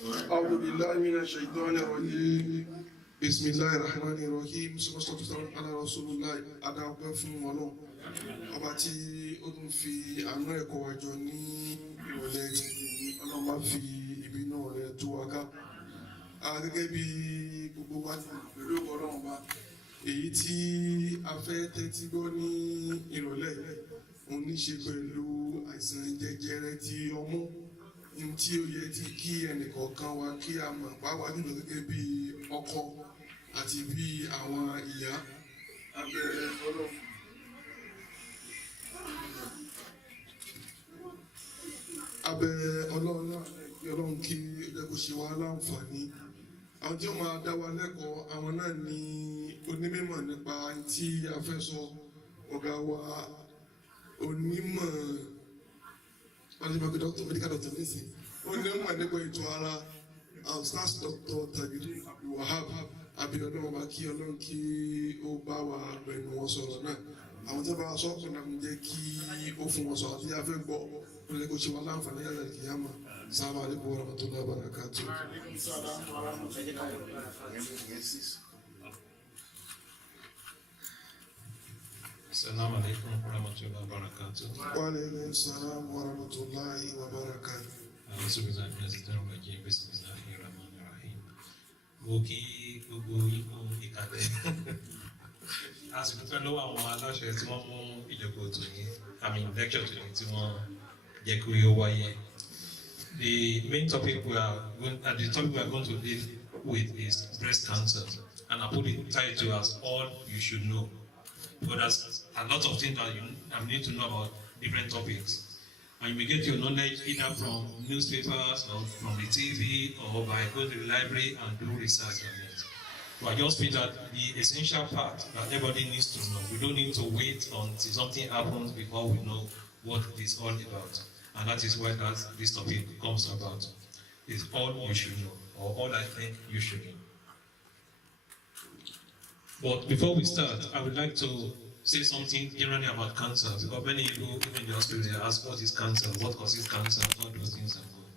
أعوذ بالله من الشيطان الرجيم بسم الله الرحمن الرحيم sallallahu alaihi wasallam ala rasulullah adáwọ̀pẹ́ fún Ọlọ́run ọba tí ó tún fi àánú ẹ̀kọ́ wa jọ ní ìrọ̀lẹ́ Ọlọ́run bá fi ìbínú rẹ̀ tú wa ká gẹ́gẹ́ bí gbogbo wa ti pẹ̀lú Ọlọ́run bá èyí tí a fẹ́ tẹ́tí gbọ́ ní ìrọ̀lẹ́ òun ní ṣe pẹ̀lú àìsàn jẹjẹrẹ ti ọmú tí ó yẹ kí ẹnìkọ̀ọ̀kan wa kí a mọ̀ pàápàá jùlọ gẹ́gẹ́ bí ọkọ àti bí àwọn ìyá abẹ́rẹ́ Ọlọ́run. Abẹ́rẹ́ Ọlọ́run náà kí Ọlọ́run kí ẹgbẹ́ kó ṣe wá láǹfààní. Àwọn tí ó máa dá wa lẹ́kọ̀ọ́ àwọn náà ni onímọ̀ nípa tí a fẹ́ sọ ọ̀gá wa onímọ̀ dr medical doctor nisin onímọ̀ nípa ètò ara stars doctor Tajudeen Abdulwahab Abíọ́dún ọba kí Ọlọ́run kí ó bá wa bẹ̀rù wọn sọ̀rọ̀ náà àwọn tí wọ́n bá wa sọ ọkùnrin náà jẹ́ kí ó fún wọn sọ̀rọ̀ àti afẹ́ gbọ́ ó lè kó ṣe wọn láǹfààní yàrá ìkìyàmà Assalamu alaikum warahmatullahi wabarakatuh. Assalamu alaikum warahmatullahi wabarakatuh. Wa alaikum assalam warahmatullahi wabarakatuh. A'udhu billahi minash shaitanir rajim. Bismillahir rahmanir rahim. Mo kí gbogbo ikú ìkàlẹ̀. A sì dúpẹ́ lọ́wọ́ àwọn aláṣẹ tí wọ́n mú ìjókòó tòní, lecture tòní tí wọ́n jẹ́ kí ó wáyé. The main topic we are going to deal with is breast cancer, and I put it title as all you should know. But there's a lot of things that you need to know about different topics. And you may get your knowledge either from newspapers or from the TV or by going to the library and do research on it. But I just feel that the essential part that everybody needs to know, we don't need to wait until something happens before we know what it's all about. And that is why this topic comes about. It's all you should know, or all I think you should know. But before we start, I would like to say something generally about cancer, because many people, even in the hospital, they ask, what is cancer, what causes cancer, all those things and all.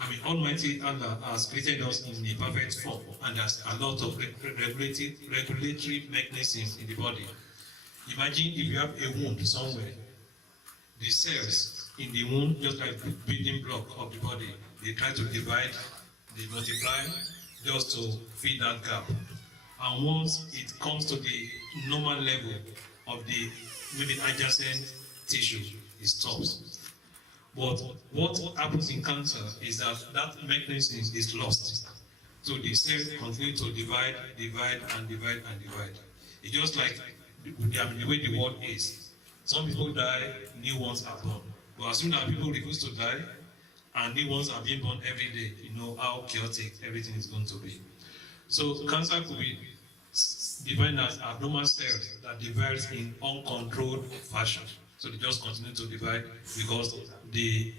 I mean, Almighty Allah has created us in a perfect form, and there's a lot of regulatory mechanisms in the body. Imagine if you have a wound somewhere, the cells in the wound, just like the building block of the body, they try to divide, they multiply, just to fill that gap. And once it comes to the normal level of the maybe adjacent tissue, it stops. But what happens in cancer is that mechanism is lost. So the cells continue to divide. It's just like the way the world is. Some people die, new ones are born. But as soon as people refuse to die, and new ones are being born every day, you know how chaotic everything is going to be. So cancer could be defined as abnormal cells that divide in uncontrolled fashion. So they just continue to divide because they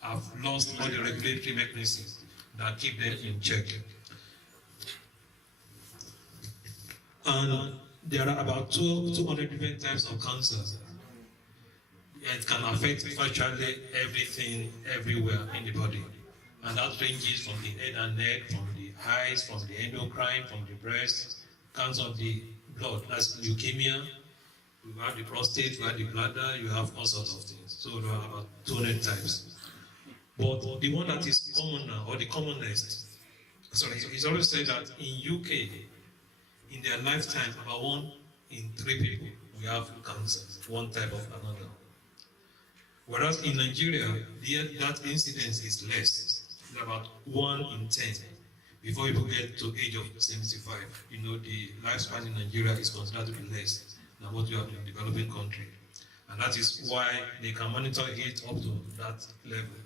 have lost all the regulatory mechanisms that keep them in check. And there are about 200 different types of cancers. It can affect virtually everything, everywhere in the body. And that ranges from the head and neck, from the eyes, from the endocrine, from the breast, cancer of the blood, that's leukemia. You have the prostate, you have the bladder, you have all sorts of things. So there are about 200 types. But the one that is common now, or the commonest, it's always said that in UK, in their lifetime, about 1 in 3 people will have cancer, one type of another. Whereas in Nigeria, that incidence is less. It's about 1 in 10. Before people get to age of 75, you know, the lifespan in Nigeria is considered to be less than what you have in the developing country. And that is why they can monitor it up to that level.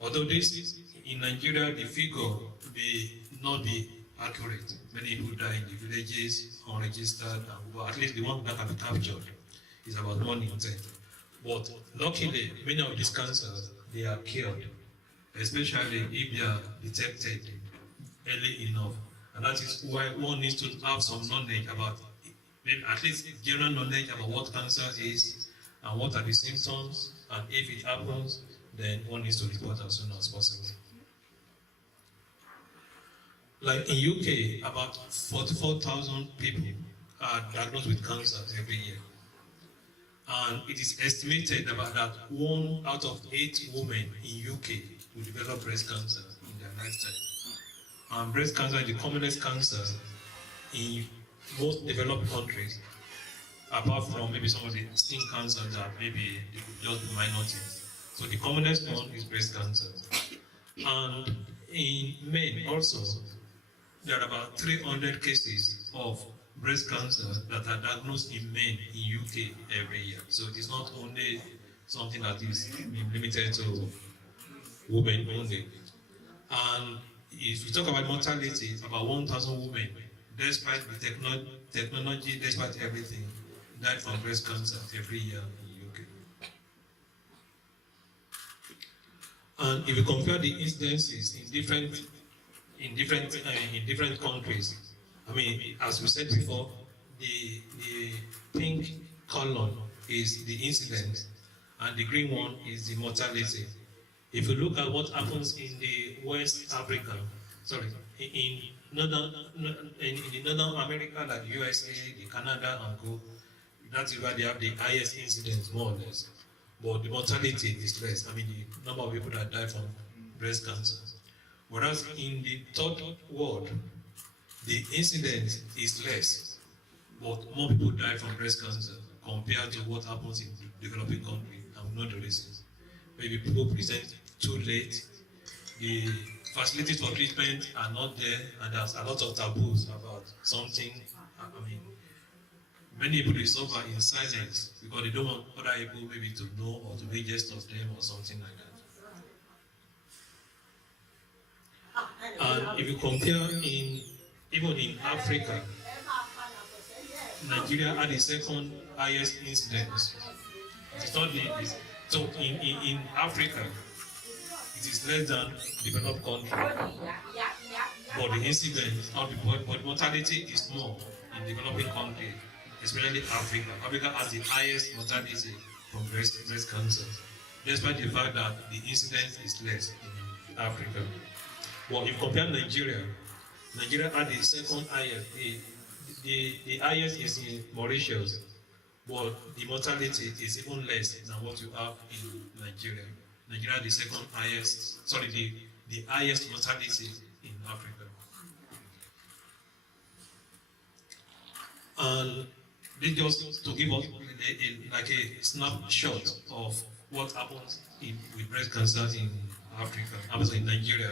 Although this, in Nigeria, the figure may not be accurate. Many people die in the villages, unregistered, but at least the one that can be captured is about 1 in 10. But luckily, many of these cancers, they are cured, especially if they are detected early enough. And that is why one needs to have some knowledge about, at least general knowledge about what cancer is and what are the symptoms, and if it happens, then one needs to report as soon as possible. Like in UK, about 44,000 people are diagnosed with cancer every year. And it is estimated about that 1 out of 8 women in UK will develop breast cancer in their lifetime. And breast cancer is the commonest cancer in most developed countries, apart from maybe some of the skin cancers that maybe they could just be minor things. So the commonest one is breast cancer. And in men also, there are about 300 cases of breast cancer that are diagnosed in men in UK every year. So it is not only something that is limited to women only. And if you talk about mortality, about 1,000 women, despite the technology, despite everything, died from breast cancer every year in UK. And if you compare the incidences in different countries, I mean, as we said before, the pink column is the incidence, and the green one is the mortality. If you look at what happens in the West Africa, in the Northern America, like USA, the Canada, and go, that's where they have the highest incidence, more or less. But the mortality is less. I mean, the number of people that die from breast cancer. Whereas in the third world, the incidence is less, but more people die from breast cancer compared to what happens in the developing countries, and we know the reasons. Maybe people present too late, the facilities for treatment are not there, and there's a lot of taboos about something. I mean, many people suffer in silence because they don't want other people maybe to know or to make jest of them or something like that. And if you compare even in Africa, Nigeria had the second highest incidence. It's not so in Africa, it is less than developed countries. But the incidence of the mortality is more in developing countries, especially Africa. Africa has the highest mortality from breast cancer, despite the fact that the incidence is less in Africa. Well, if you compare Nigeria had the second highest. The highest is in Mauritius, but the mortality is even less than what you have in Nigeria. Nigeria the second highest, the highest mortality in Africa. And this just to give us a snapshot of what happens with breast cancer in Africa, also in Nigeria.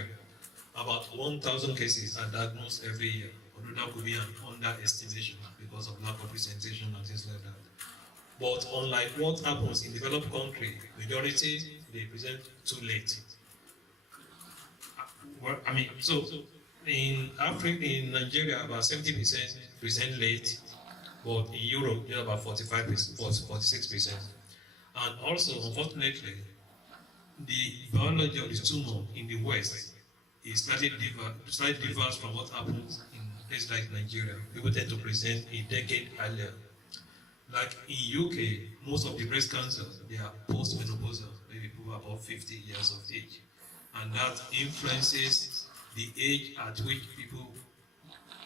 About 1,000 cases are diagnosed every year, although that could be an underestimation because of lack of presentation and things like that. But unlike what happens in developed countries, majority they present too late. So in Africa, in Nigeria, about 70% present late, but in Europe, about 45%, 46%. And also, unfortunately, the biology of the tumor in the West is slightly differs from what happens in places like Nigeria. People tend to present a decade earlier. Like in UK, most of the breast cancers, they are post-menopausal, maybe people above 50 years of age. And that influences the age at which people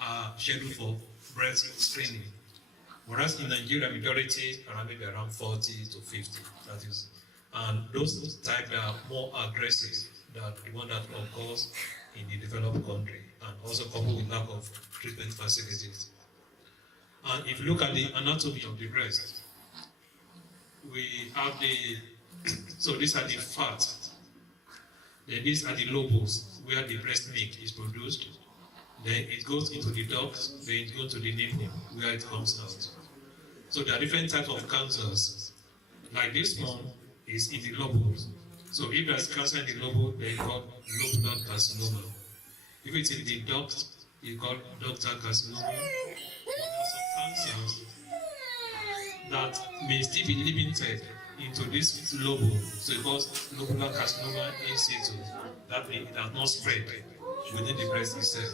are scheduled for breast screening. Whereas in Nigeria, majority are maybe around 40 to 50, that is. And those types are more aggressive than the one that occurs in the developed country, and also coupled with lack of treatment facilities. And if you look at the anatomy of the breast, we have so these are the fat, then these are the lobes where the breast milk is produced, then it goes into the duct, then it goes to the nipple where it comes out. So there are different types of cancers, like this one is in the lobes. So if there's cancer in the lobe, then it's called lobular carcinoma. If it's in the duct, it's called ductal carcinoma. But there are some cancers that may still be limited into this lobe, so it calls lobular carcinoma in situ. That means it has not spread within the breast itself.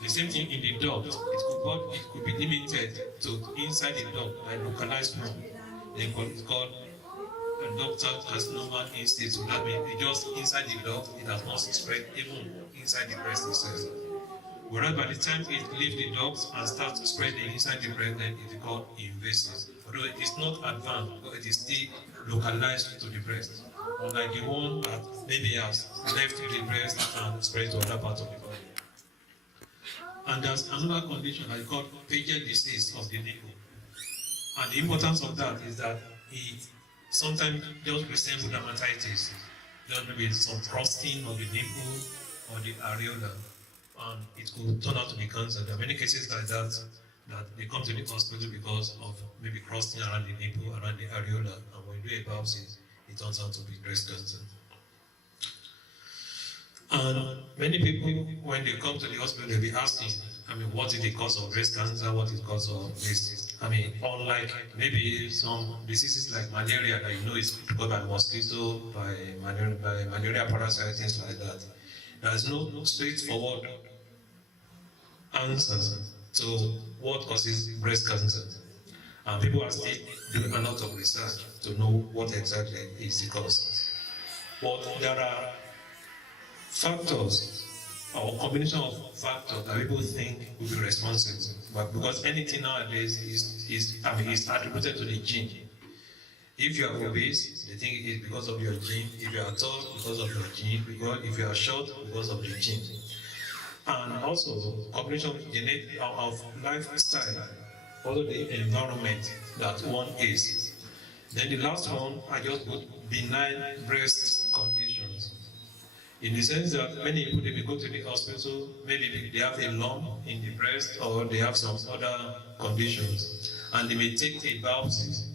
The same thing in the duct, it could be limited to inside the duct, like localized one. Then it's called ductal carcinoma in situ. That means it just inside the duct, it has not spread even inside the breast itself. Whereas by the time it leaves the ducts and starts spreading inside the breast, then it is called invasive. Although it is not advanced, but it is still localized to the breast. Unlike the one that maybe has left the breast and spread to other parts of the body. And there's another condition I call Paget disease of the nipple. And the importance of that is that it sometimes does resemble dermatitis. There may be some crusting of the nipple or the areola, and it could turn out to be cancer. There are many cases like that they come to the hospital because of maybe crusting around the nipple, around the areola, and when you do a biopsy, it turns out to be breast cancer. And many people, when they come to the hospital, they'll be asking, what is the cause of breast cancer? What is the cause of this? Unlike maybe some diseases like malaria that you know is caused by mosquito, by malaria parasite, things like that. There's no straightforward answer to what causes breast cancer. And people are still doing a lot of research to know what exactly is the cause. But there are factors or combination of factors that people think will be responsible. But because anything nowadays is attributed to the gene. If you are obese, they think it is because of your gene. If you are tall, because of your gene. If you are short, because of the gene. And also, combination of lifestyle, also the environment that one is. Then the last one, I just put benign breast conditions. In the sense that many people, they may go to the hospital, maybe they have a lump in the breast or they have some other conditions, and they may take a biopsy,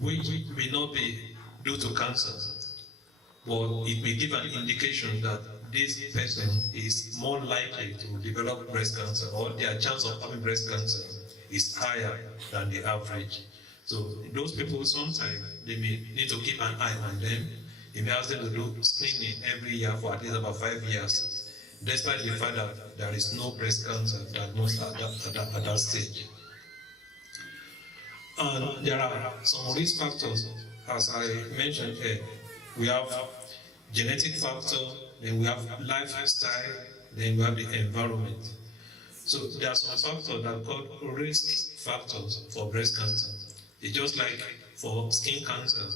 which may not be due to cancer, but it may give an indication that this person is more likely to develop breast cancer, or their chance of having breast cancer is higher than the average. So those people, sometimes they may need to keep an eye on them. You may ask them to do screening every year for at least about 5 years, despite the fact that there is no breast cancer diagnosed at that stage. And there are some risk factors, as I mentioned here. We have genetic factor, then we have lifestyle, then we have the environment. So there are some factors that are called risk factors for breast cancer. It's just like for skin cancer.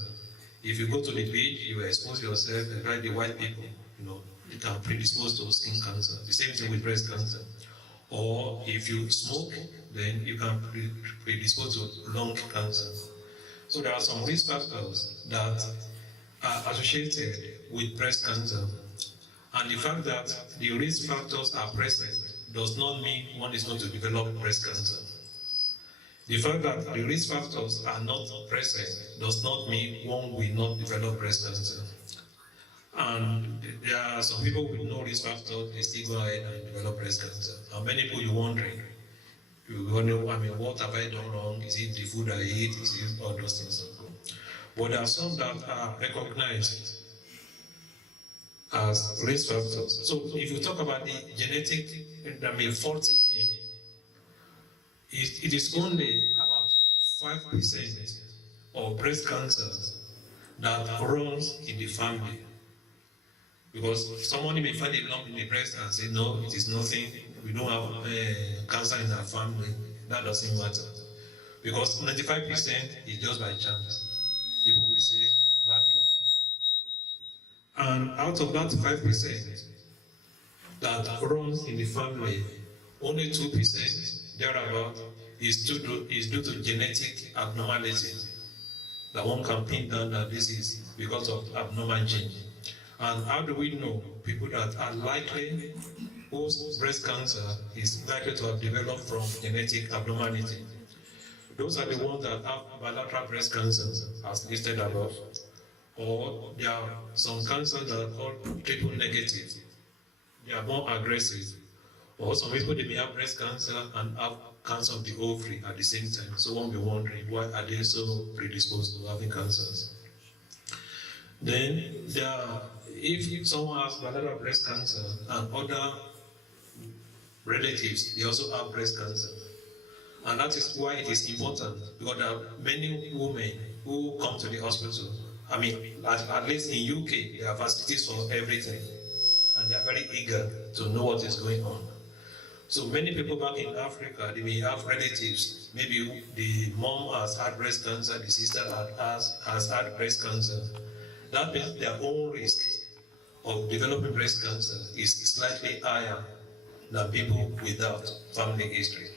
If you go to the beach, you expose yourself, like the white people, you can predispose to skin cancer. The same thing with breast cancer. Or if you smoke, then you can predispose to lung cancer. So there are some risk factors that are associated with breast cancer. And the fact that the risk factors are present does not mean one is going to develop breast cancer. The fact that the risk factors are not present does not mean one will not develop breast cancer. And there are some people with no risk factor, they still go ahead and develop breast cancer. And many people, you're wondering, what have I done wrong? Is it the food I eat? Is it all those things? But there are some that are recognized as risk factors. So if you talk about the genetic, 40 gene, it is only about 5% of breast cancer that runs in the family. Because somebody may find a lump in the breast and say, no, it is nothing, we don't have cancer in our family. That doesn't matter. Because 95% is just by chance. People will say bad luck. And out of that 5% that runs in the family, only 2% thereabout is due to genetic abnormality. That one can pin down that this is because of abnormal gene. And how do we know people that are likely, whose breast cancer is likely to have developed from genetic abnormality? Those are the ones that have bilateral breast cancer, as listed above. Or there are some cancers that are called triple negative. They are more aggressive. Or some people, they may have breast cancer and have cancer of the ovary at the same time. So one will be wondering, why are they so predisposed to having cancers? Then if someone has bilateral breast cancer and other relatives, they also have breast cancer. And that is why it is important, because there are many women who come to the hospital. At least in UK, there are facilities for everything. And they are very eager to know what is going on. So many people back in Africa, they may have relatives. Maybe the mom has had breast cancer, the sister has had breast cancer. That means their own risk of developing breast cancer is slightly higher than people without family history.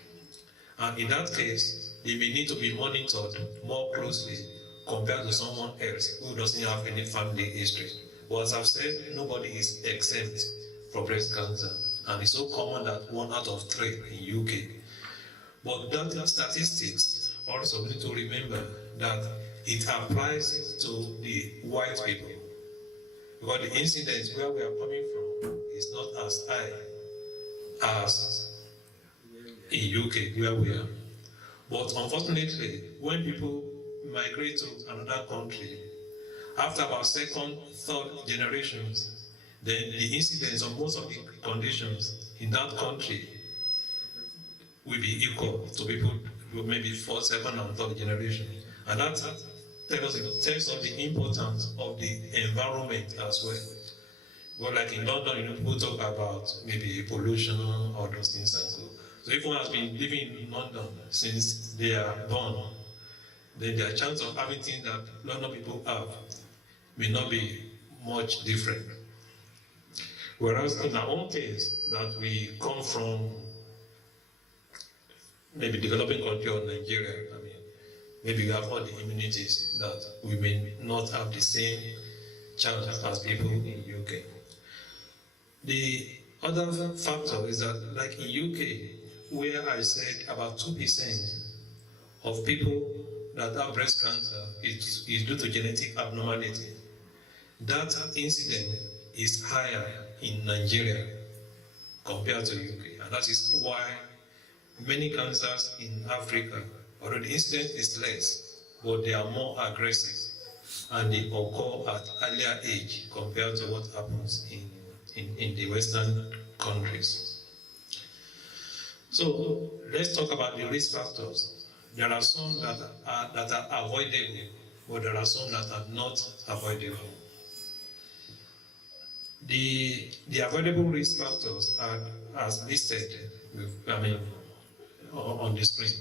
And in that case, they may need to be monitored more closely compared to someone else who doesn't have any family history. But as I've said, nobody is exempt from breast cancer. And it's so common that 1 out of 3 in UK. But that statistics also need to remember that it applies to the white people. Because the incidence where we are coming from is not as high as in UK where we are. But unfortunately, when people migrate to another country, after about second, third generations, then the incidence of most of the conditions in that country will be equal to people who maybe fourth, second, and third generation. And that tells us the importance of the environment as well. Well, like in London, people talk about maybe pollution or those things and so. So if one has been living in London since they are born, then their chance of having things that London people have may not be much different. Whereas in our own case, that we come from maybe developing country or Nigeria, maybe we have all the immunities that we may not have the same chance as people in UK. The other factor is that, like in UK, where I said about 2% of people that have breast cancer is due to genetic abnormality. That incident is higher in Nigeria compared to UK, and that is why many cancers in Africa, although the incidence is less, but they are more aggressive and they occur at earlier age compared to what happens in the Western countries. So let's talk about the risk factors. There are some that are avoidable, but there are some that are not avoidable. The avoidable risk factors are as listed on the screen.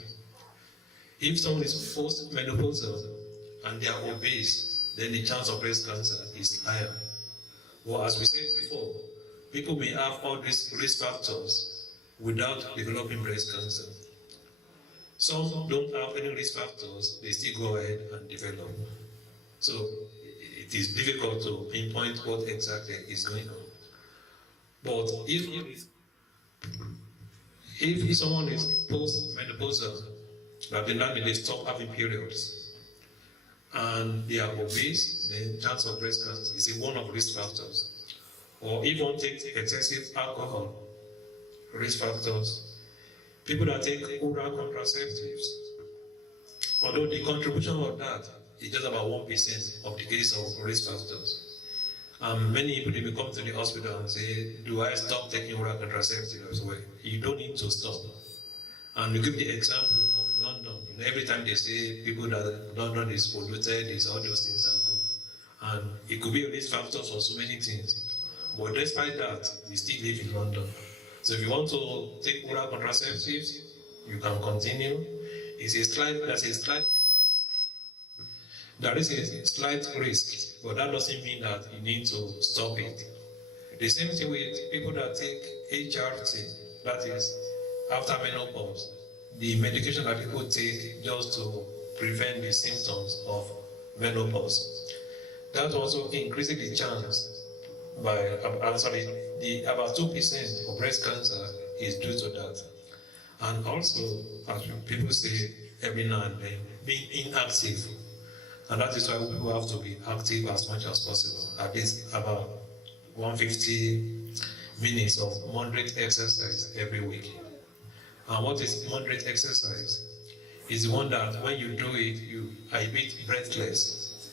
If someone is post-menopausal and they are obese, then the chance of breast cancer is higher. Well, as we said before, people may have all these risk factors without developing breast cancer. Some don't have any risk factors, they still go ahead and develop. So it is difficult to pinpoint what exactly is going on. But if someone is post-menopausal, that they stop having periods, and they are obese, then chance of breast cancer is one of the risk factors. Or if one takes excessive alcohol, risk factors. People that take oral contraceptives, although the contribution of that is just about 1% of the case of risk factors. Many people will come to the hospital and say, do I stop taking oral contraceptives? Well, you don't need to stop. And we give the example of London. Every time they say people that London is polluted, is all those things and go. And it could be a risk factor for so many things. But despite that, we still live in London. So if you want to take oral contraceptives, you can continue. There is a slight risk, but that doesn't mean that you need to stop it. The same thing with people that take HRT, that is after menopause, the medication that people take just to prevent the symptoms of menopause. That also increases the chance by, about 2% of breast cancer is due to that. And also, as people say every now and then, being inactive. And that is why people have to be active as much as possible, at least about 150 minutes of moderate exercise every week. And what is moderate exercise? Is the one that when you do it, you are a bit breathless,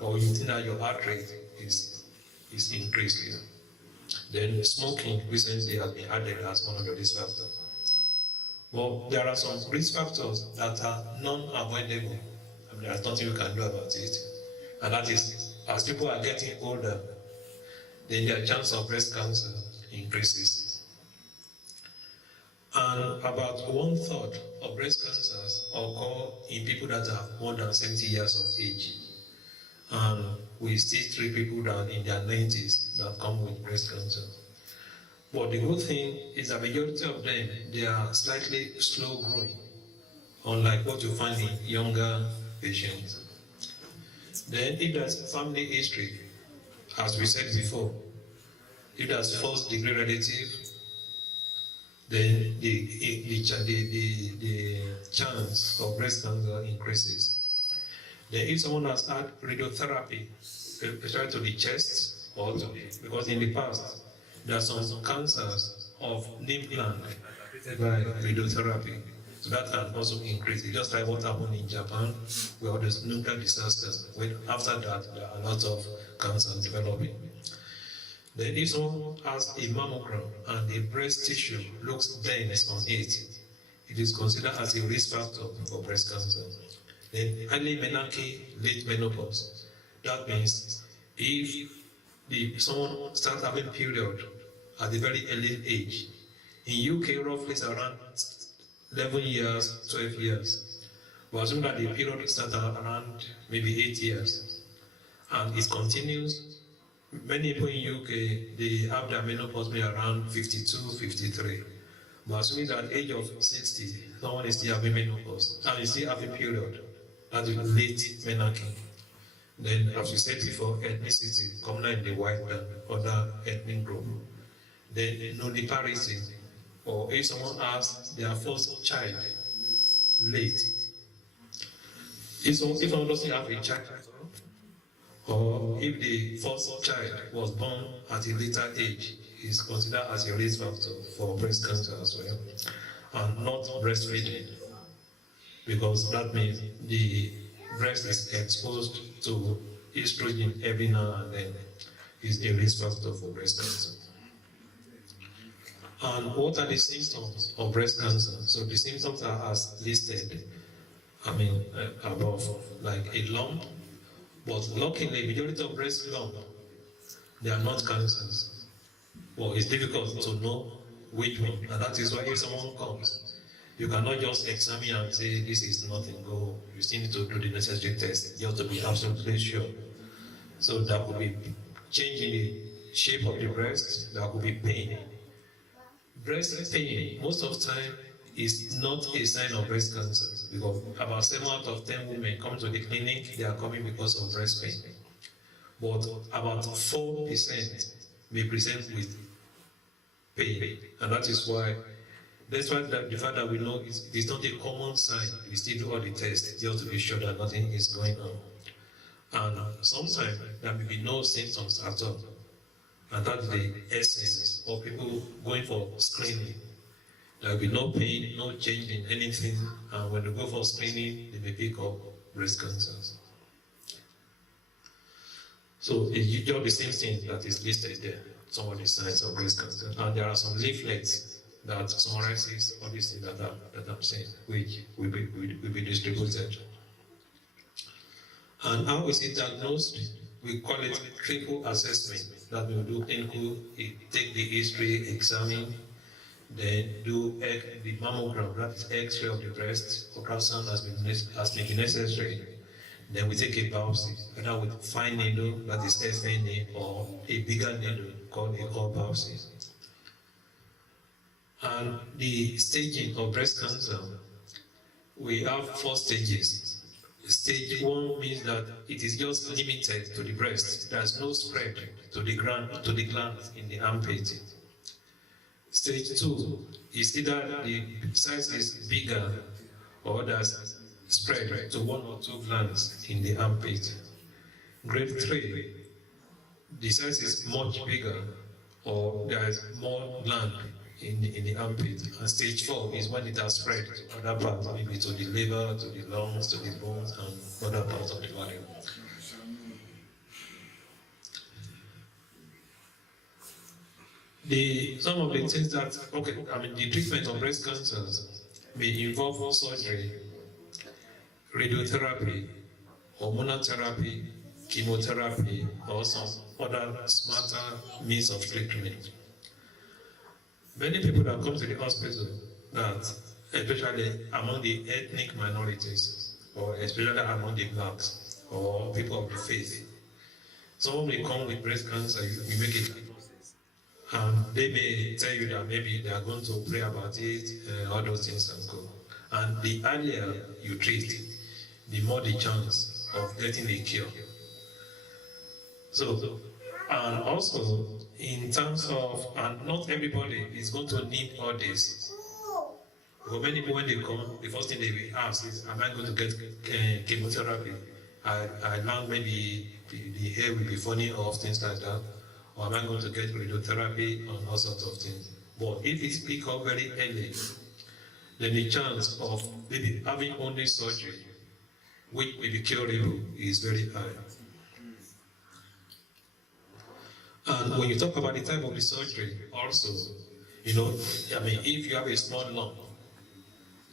or you think that your heart rate is increased. Then smoking recently has been added as one of the risk factors. But there are some risk factors that are non-avoidable. There's nothing we can do about it. And that is, as people are getting older, then their chance of breast cancer increases. And about 1/3 of breast cancers occur in people that are more than 70 years of age. And we still treat people that are in their 90s that come with breast cancer. But the good thing is that majority of them, they are slightly slow growing, unlike what you find in younger patients. Then if there's family history, as we said before, if there's first degree relative, then the chance of breast cancer increases. Then if someone has had radiotherapy, especially to the chest, or because in the past, there are some cancers of lymph gland treated by radiotherapy. So that can also increase it, just like what happened in Japan, where all those nuclear disasters, when after that, there are a lot of cancers developing. Then if someone has a mammogram and the breast tissue looks dense on it, it is considered as a risk factor for breast cancer. Then early menarche, late menopause. That means if someone starts having period at a very early age, in UK roughly it's around 11 years, 12 years. But assume that the period starts around maybe 8 years. And it continues. Many people in UK, they have their menopause maybe around 52, 53. But assuming that at the age of 60, someone is still having menopause, and is still having period, that is late menarche. Then, as we said before, ethnicity, commonly in the white than other ethnic group. Then nulliparity, or if someone has their first child late. If someone doesn't have a child, or if the first child was born at a later age, is considered as a risk factor for breast cancer as well, and not breastfeeding, because that means the breast is exposed to estrogen every now and then, is a risk factor for breast cancer. And what are the symptoms of breast cancer? So the symptoms are as listed, above, like a lump. But luckily, majority of breast lump, they are not cancers. Well, it's difficult to know which one, and that is why if someone comes, you cannot just examine and say this is nothing. Go, you still need to do the necessary test. You have to be absolutely sure. So there could be change in the shape of the breast. There could be pain. Breast pain, most of the time, is not a sign of breast cancer, because about 7 out of 10 women come to the clinic, they are coming because of breast pain. But about 4% may present with pain, and that is why, despite the fact that we know it's not a common sign, we still do all the tests just to be sure that nothing is going on. And sometimes there may be no symptoms at all, and that's the essence of people going for screening. There will be no pain, no change in anything, and when they go for screening, they may pick up breast cancers. So it's usually the same thing that is listed there, some of the signs of breast cancer. And there are some leaflets that summarizes all these things that I'm saying, which will be distributed. And how is it diagnosed? We call it triple assessment. That we do clinical, take the history, examine, then do the mammogram, that is X-ray of the breast, ultrasound as may be necessary. Then we take a biopsy, either with fine needle, that is FNA, or a bigger needle called a core biopsy. And the staging of breast cancer, we have 4 stages. Stage 1 means that it is just limited to the breast. There's no spread to the gland in the armpit. Stage 2 is either the size is bigger or there's spread to 1 or 2 glands in the armpit. Grade 3, the size is much bigger or there is more gland in the armpit. And stage 4 is when it has spread to other parts, maybe to the liver, to the lungs, to the bones, and other parts of the body. Some of the things that, the treatment of breast cancer may involve surgery, radiotherapy, hormonal therapy, chemotherapy, or some other smarter means of treatment. Many people that come to the hospital, that, especially among the ethnic minorities, or especially among the blacks, or people of the faith, someone may come with breast cancer, you make it, and they may tell you that maybe they are going to pray about it, all those things and go. And the earlier you treat, the more the chance of getting a cure. So, and also, in terms of, and not everybody is going to need all this. For many people, when they come, the first thing they will ask is, am I going to get chemotherapy? I learned maybe the hair will be funny or things like that. Or am I going to get radiotherapy and all sorts of things? But if it's picked up very early, then the chance of maybe having only surgery, which may be curable, is very high. And when you talk about the type of the surgery, also, you know, I mean, if you have a small lump,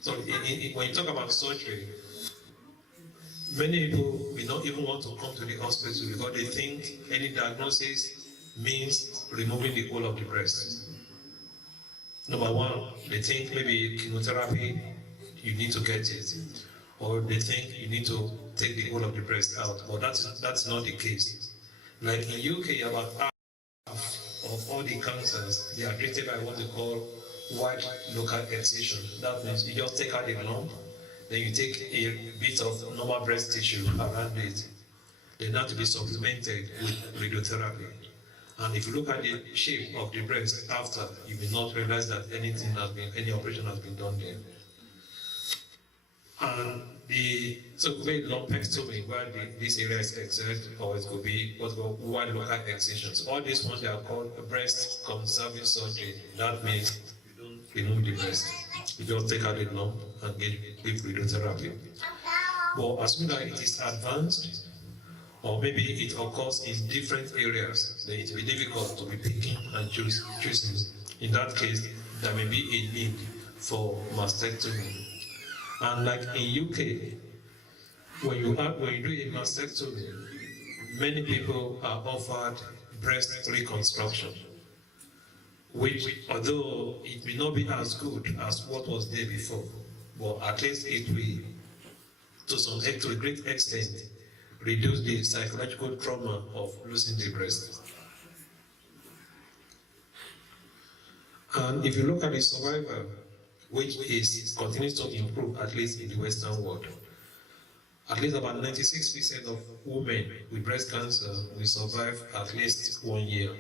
so when you talk about surgery, many people will not even want to come to the hospital because they think any diagnosis means removing the whole of the breast. Number one, they think maybe chemotherapy, you need to get it. Or they think you need to take the whole of the breast out. But that's not the case. Like in UK, about half of all the cancers, they are treated by what they call wide local excision. That means you just take out the lump, then you take a bit of normal breast tissue around it. They have to be supplemented with radiotherapy. And if you look at the shape of the breast after, you will not realize that any operation has been done there. And so it could be lumpectomy, where this area is excised, or it could be what's called wide local excisions. All these ones, they are called breast conserving surgery. That means you don't remove the breast. You just take out the lump and give radiotherapy. But as soon as it is advanced, or maybe it occurs in different areas, then it will be difficult to be picking and choosing. In that case, there may be a need for mastectomy. And like in UK, when you do a mastectomy, many people are offered breast reconstruction, which, although it may not be as good as what was there before, but at least it will, to a great extent, reduce the psychological trauma of losing the breast. And if you look at the survival, which continues to improve, at least in the Western world, at least about 96% of women with breast cancer will survive at least 1 year.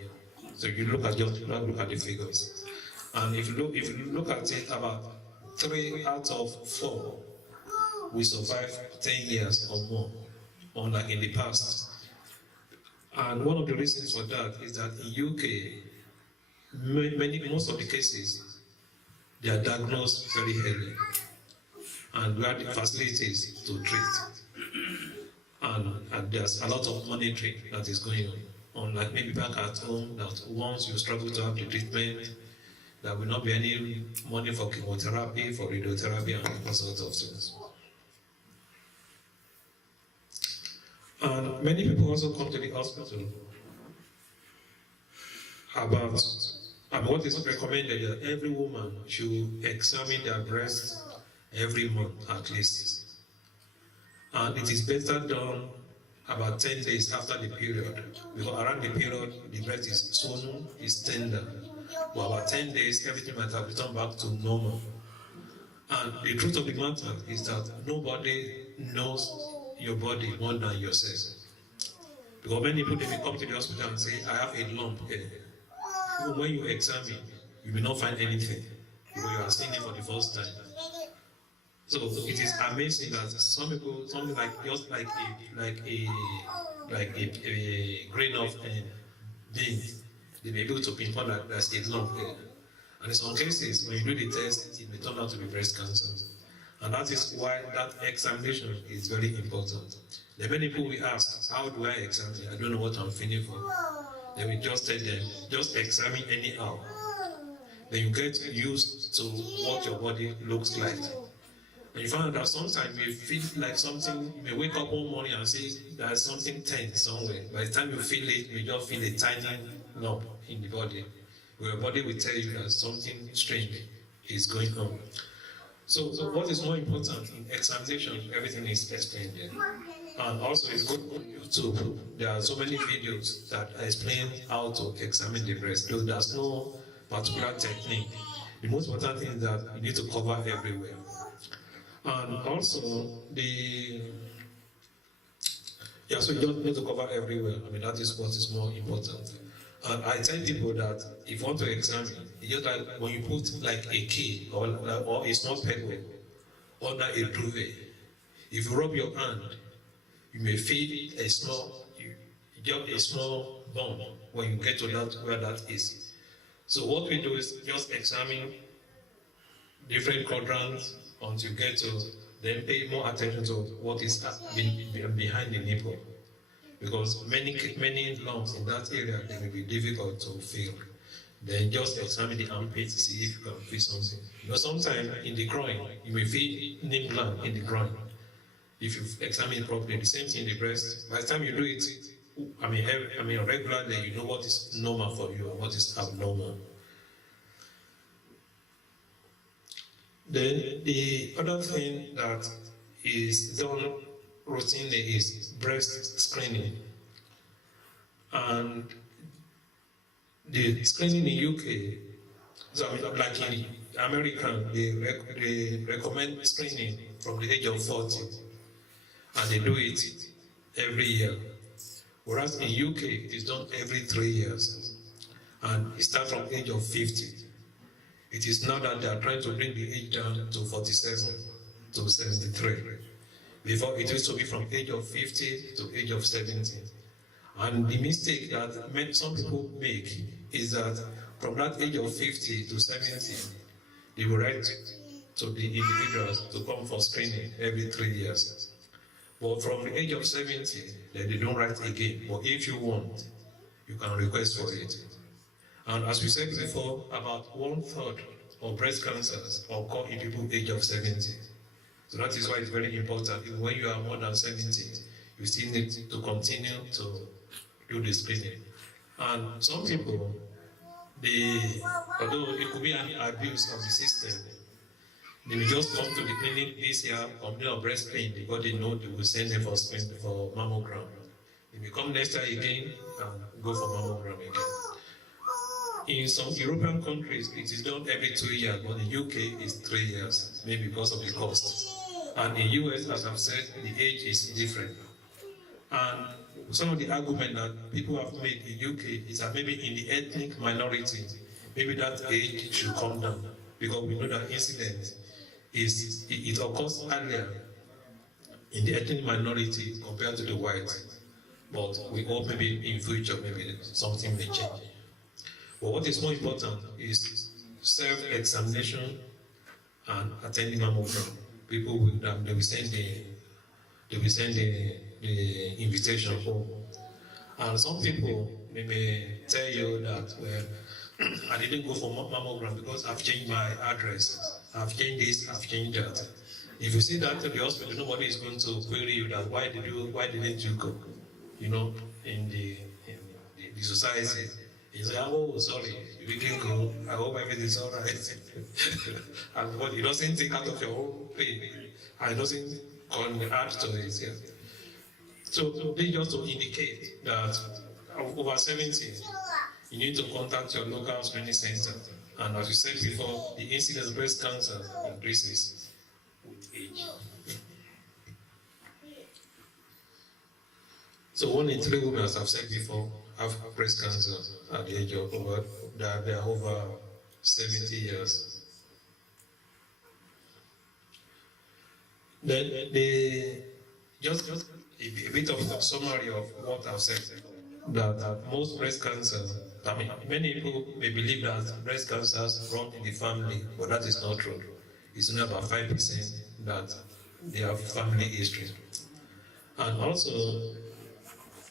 So if you look at the figures, and if you look at it, about 3 out of 4 will survive 10 years or more, unlike in the past. And one of the reasons for that is that in UK, most of the cases, they are diagnosed very early, and we have the facilities to treat. And there's a lot of monitoring that is going on. Unlike maybe back at home, that once you struggle to have the treatment, there will not be any money for chemotherapy, for radiotherapy, and all sorts of things. And many people also come to the hospital about, and what is recommended that every woman should examine their breast every month at least. And it is better done about 10 days after the period, because around the period, the breast is swollen, is tender. But about 10 days, everything might have returned back to normal. And the truth of the matter is that nobody knows your body more than yourself. Because many people, they will come to the hospital and say, I have a lump here. Even when you examine, you will not find anything, because you are seeing it for the first time. So it is amazing that some people, something like just like a grain of beans, they may be able to pinpoint that there's a lump there. And in some cases, when you do the test, it may turn out to be breast cancer. And that is why that examination is very important. There are many people will ask, how do I examine? I don't know what I'm feeling for. Then we just tell them, just examine anyhow. Then you get used to what your body looks like. And you find out that sometimes you feel like something, you may wake up one morning and say there's something tense somewhere. By the time you feel it, you just feel a tiny lump in the body. Where your body will tell you there's something strange is going on. So what is more important in examination? Everything is explained there. And also, it's good on YouTube. There are so many videos that explain how to examine the breast. Though there's no particular technique. The most important thing is that you need to cover everywhere. And also, so you don't need to cover everywhere. I mean, that is what is more important. And I tell people that if you want to examine, it's just like when you put like a key or a small pebble under a duvet, if you rub your hand, you may feel a small bump when you get to that where that is. So what we do is just examine different quadrants until you get to, then pay more attention to what is behind the nipple. Because many lumps in that area, they may be difficult to feel. Then just examine the armpit to see if you can feel something. Sometimes in the groin, you may feel nipple gland in the groin. If you examine it properly, the same thing in the breast. By the time you do it, regularly, you know what is normal for you and what is abnormal. Then the other thing that is done routinely is breast screening. And the screening in UK, so like in America, they recommend screening from the age of 40, and they do it every year. Whereas in UK, it is done every 3 years, and it starts from the age of 50. It is now that they are trying to bring the age down to 47 to 73. Before, it used to be from age of 50 to age of 70. And the mistake that some people make is that from that age of 50 to 70, they will write to the individuals to come for screening every 3 years. But from the age of 70, then they don't write again. But if you want, you can request for it. And as we said before, about 1/3 of breast cancers occur in people age of 70. So that is why it's very important. When you are more than 70, you still need to continue to do the screening. And some people, although it could be an abuse of the system, they will just come to the clinic this year, complain of breast pain because they know they will send them for mammogram. They will come next year again and go for mammogram again. In some European countries, it is done every 2 years, but in the UK, it's 3 years, maybe because of the cost. And in the US, as I've said, the age is different. And some of the argument that people have made in UK is that maybe in the ethnic minority, maybe that age should come down, because we know that incidence it occurs earlier in the ethnic minority compared to the white. But we hope maybe in future, maybe something may change. But what is more important is self-examination and attending mammogram. People will they will send the invitation home. And some people may tell you that, well, I didn't go for mammogram because I've changed my address. I've changed this, I've changed that. If you see that at the hospital, nobody is going to query you that why didn't you go? In the society. You say, oh, sorry, you didn't go. I hope everything's all right. But it doesn't take out of your own pain. And it doesn't add to it. Yeah. So they just to indicate that over 70, you need to contact your local screening center. And as we said before, the incidence of breast cancer increases with age. So 1 in 3 women, as I've said before, have breast cancer at the age of they are over 70 years. Then just a bit of a summary of what I've said. That most breast cancer, many people may believe that breast cancers run in the family, but that is not true. It's only about 5% that they have family history. And also,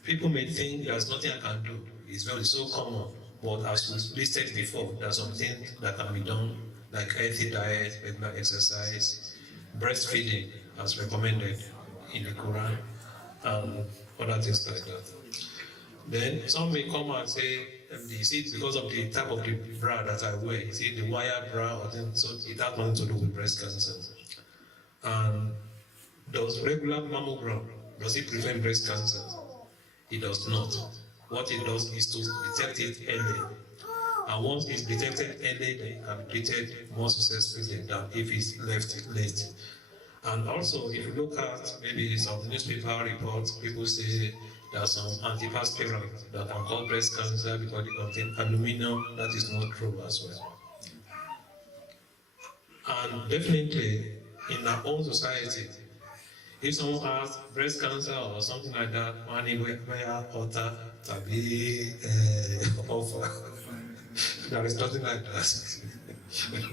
people may think there's nothing I can do. It's so common. But as we listed before, there's something that can be done, like healthy diet, regular exercise, breastfeeding as recommended in the Quran, and other things like that. Then some may come and say, you see, because of the type of the bra that I wear, you see the wire bra, or thing, so it has nothing to do with breast cancer. And does regular mammogram, does it prevent breast cancer? It does not. What it does is to detect it early. And once it's detected early, then it can be treated more successfully than if it's left late. And also, if you look at maybe some newspaper reports, people say there are some antiperspirants that can cause breast cancer because they contain aluminum. That is not true as well. And definitely, in our own society, if someone has breast cancer or something like that, money where water to be offer. There is nothing like that.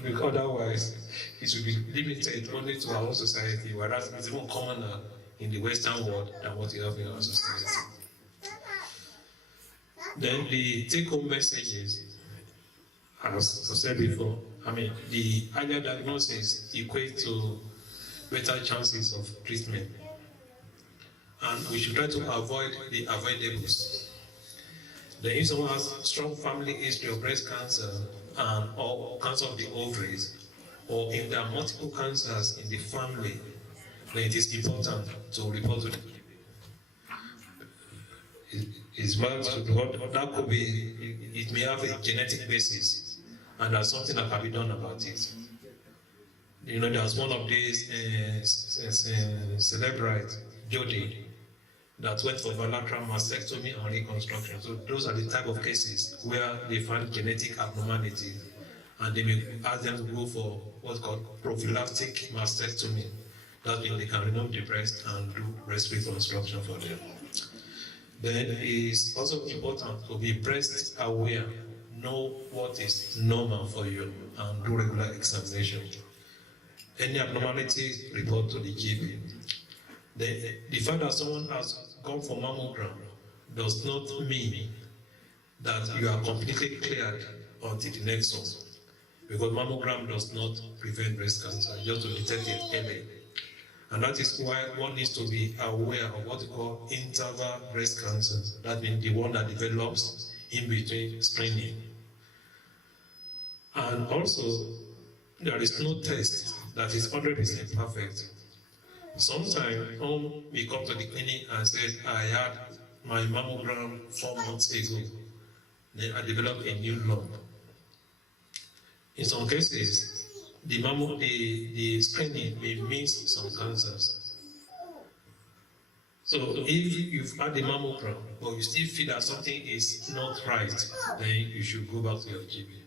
Because otherwise, it should be limited only to our own society, whereas it's even commoner in the Western world than what you have in our society. Then the take-home messages, as I said before, the earlier diagnosis equates to better chances of treatment. And we should try to avoid the avoidables. Then if someone has strong family history of breast cancer or cancer of the ovaries, or if there are multiple cancers in the family, then it is important to report to them. It's well, that could be, it may have a genetic basis, and there's something that can be done about it. You know, there's one of these celebrities, Jody, that went for bilateral mastectomy and reconstruction. So those are the type of cases where they find genetic abnormality, and they may ask them to go for what's called prophylactic mastectomy. That means they can remove the breast and do breast reconstruction for them. Then it's also important to be breast aware, know what is normal for you, and do regular examination. Any abnormalities, report to the GP. The fact that someone has gone for mammogram does not mean that you are completely cleared until the next one, because mammogram does not prevent breast cancer, just to detect it early. And that is why one needs to be aware of what we call interval breast cancer. That means the one that develops in between screening. And also, there is no test that is 100% perfect. Sometimes we come to the clinic and say, I had my mammogram 4 months ago. Then I developed a new lump. In some cases, the screening may miss some cancers. So if you've had the mammogram, but you still feel that something is not right, then you should go back to your GP.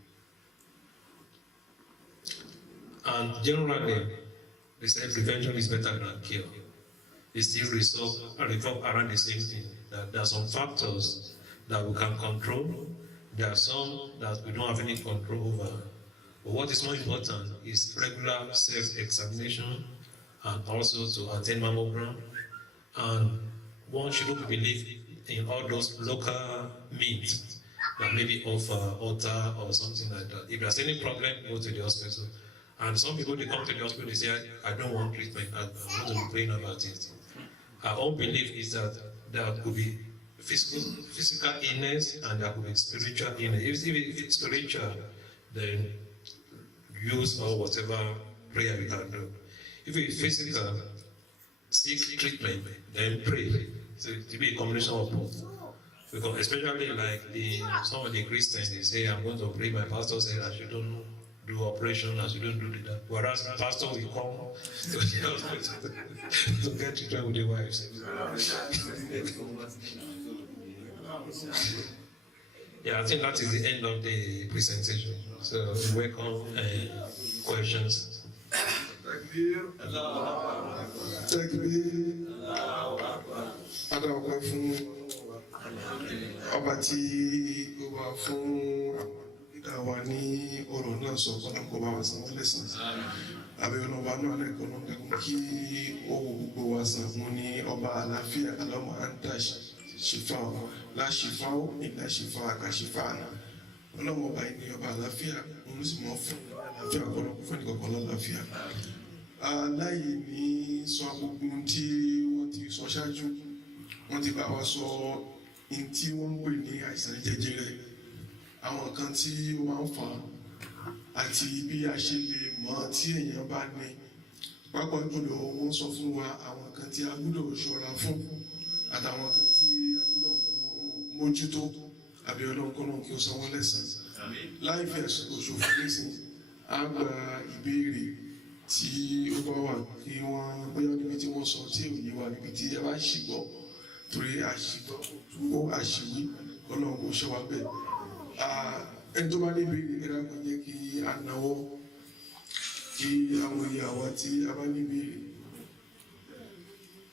And generally, they say prevention is better than cure. They still revolve around the same thing. That there are some factors that we can control. There are some that we don't have any control over. But what is more important is regular self-examination and also to attend mammogram. And one shouldn't believe in all those local means that maybe offer altar or something like that. If there's any problem, go to the hospital. And some people, they come to the hospital, they say, I don't want treatment, I'm going to be praying about it. Our own belief is that there could be physical illness and there could be spiritual illness. If it's spiritual, then use or whatever prayer you can do. If it's physical, seek treatment, then pray. So it will be a combination of both. Because especially like some of the Christians, they say, I'm going to pray. My pastor said I shouldn't do operation, I shouldn't do that. Whereas the pastor will come to get treatment with the wives. Yeah, I think that is the end of the presentation. So we welcome questions. Takbir. Adáwọ̀pẹ́ fún ọba tí ó wà fún ìdáwà ní ọ̀rọ̀ náà sọ fún àkọ́bá wa san wọ́n lẹ́sàn. Àbẹ̀wọ̀n ọba náà lẹ́kọ̀ọ́ náà lẹ́kọ̀ọ́ kí ó wo gbogbo wa san fún ní ọba àlàáfíà aláwọ̀ antash ṣìfà láṣìfà ó ìlà ṣìfà àkàṣìfà àná. Ọlọ́wọ́ ọba yìí ní ọba àlàáfíà òun sì mọ́ fún àlàáfíà ọ̀pọ̀lọpọ̀ fún ìkọ̀kọ̀ lálàáfíà. Aláyè ní sọ gbogbo tí wọ́n ti sọ ṣáájú, wọ́n ti bá wa sọ in tí wọ́n ń pè ní àìsàn jẹjẹrẹ àwọn nǹkan tí ó máa ń fà á àti bí a ṣe lè mọ̀ tí èèyàn bá ní. Pápá jùlọ wọ́n sọ fún wa àwọn nǹkan tí a gbọ́dọ̀ ṣọ́ra fún àtàwọn nǹkan tí a gbọ́dọ̀ mójútó. Àbí Ọlọ́run kọ́lọ́run kí ó san wọ́n lẹ́san. Láì fi àsìkò ṣòfò nísìnyí, a gba ìbéèrè tí ó bá wà kí wọ́n bóyá níbi tí wọ́n sọ tí ò yé wa níbi tí a bá ṣì gbọ́, torí àṣìgbọ́ ó àṣìwí Ọlọ́run kò ṣe wá bẹ́ẹ̀. Ẹni tó bá ní ìbéèrè ẹ̀rọ kò jẹ́ kí a náwó kí àwọn ìyàwó tí a bá ní ìbéèrè.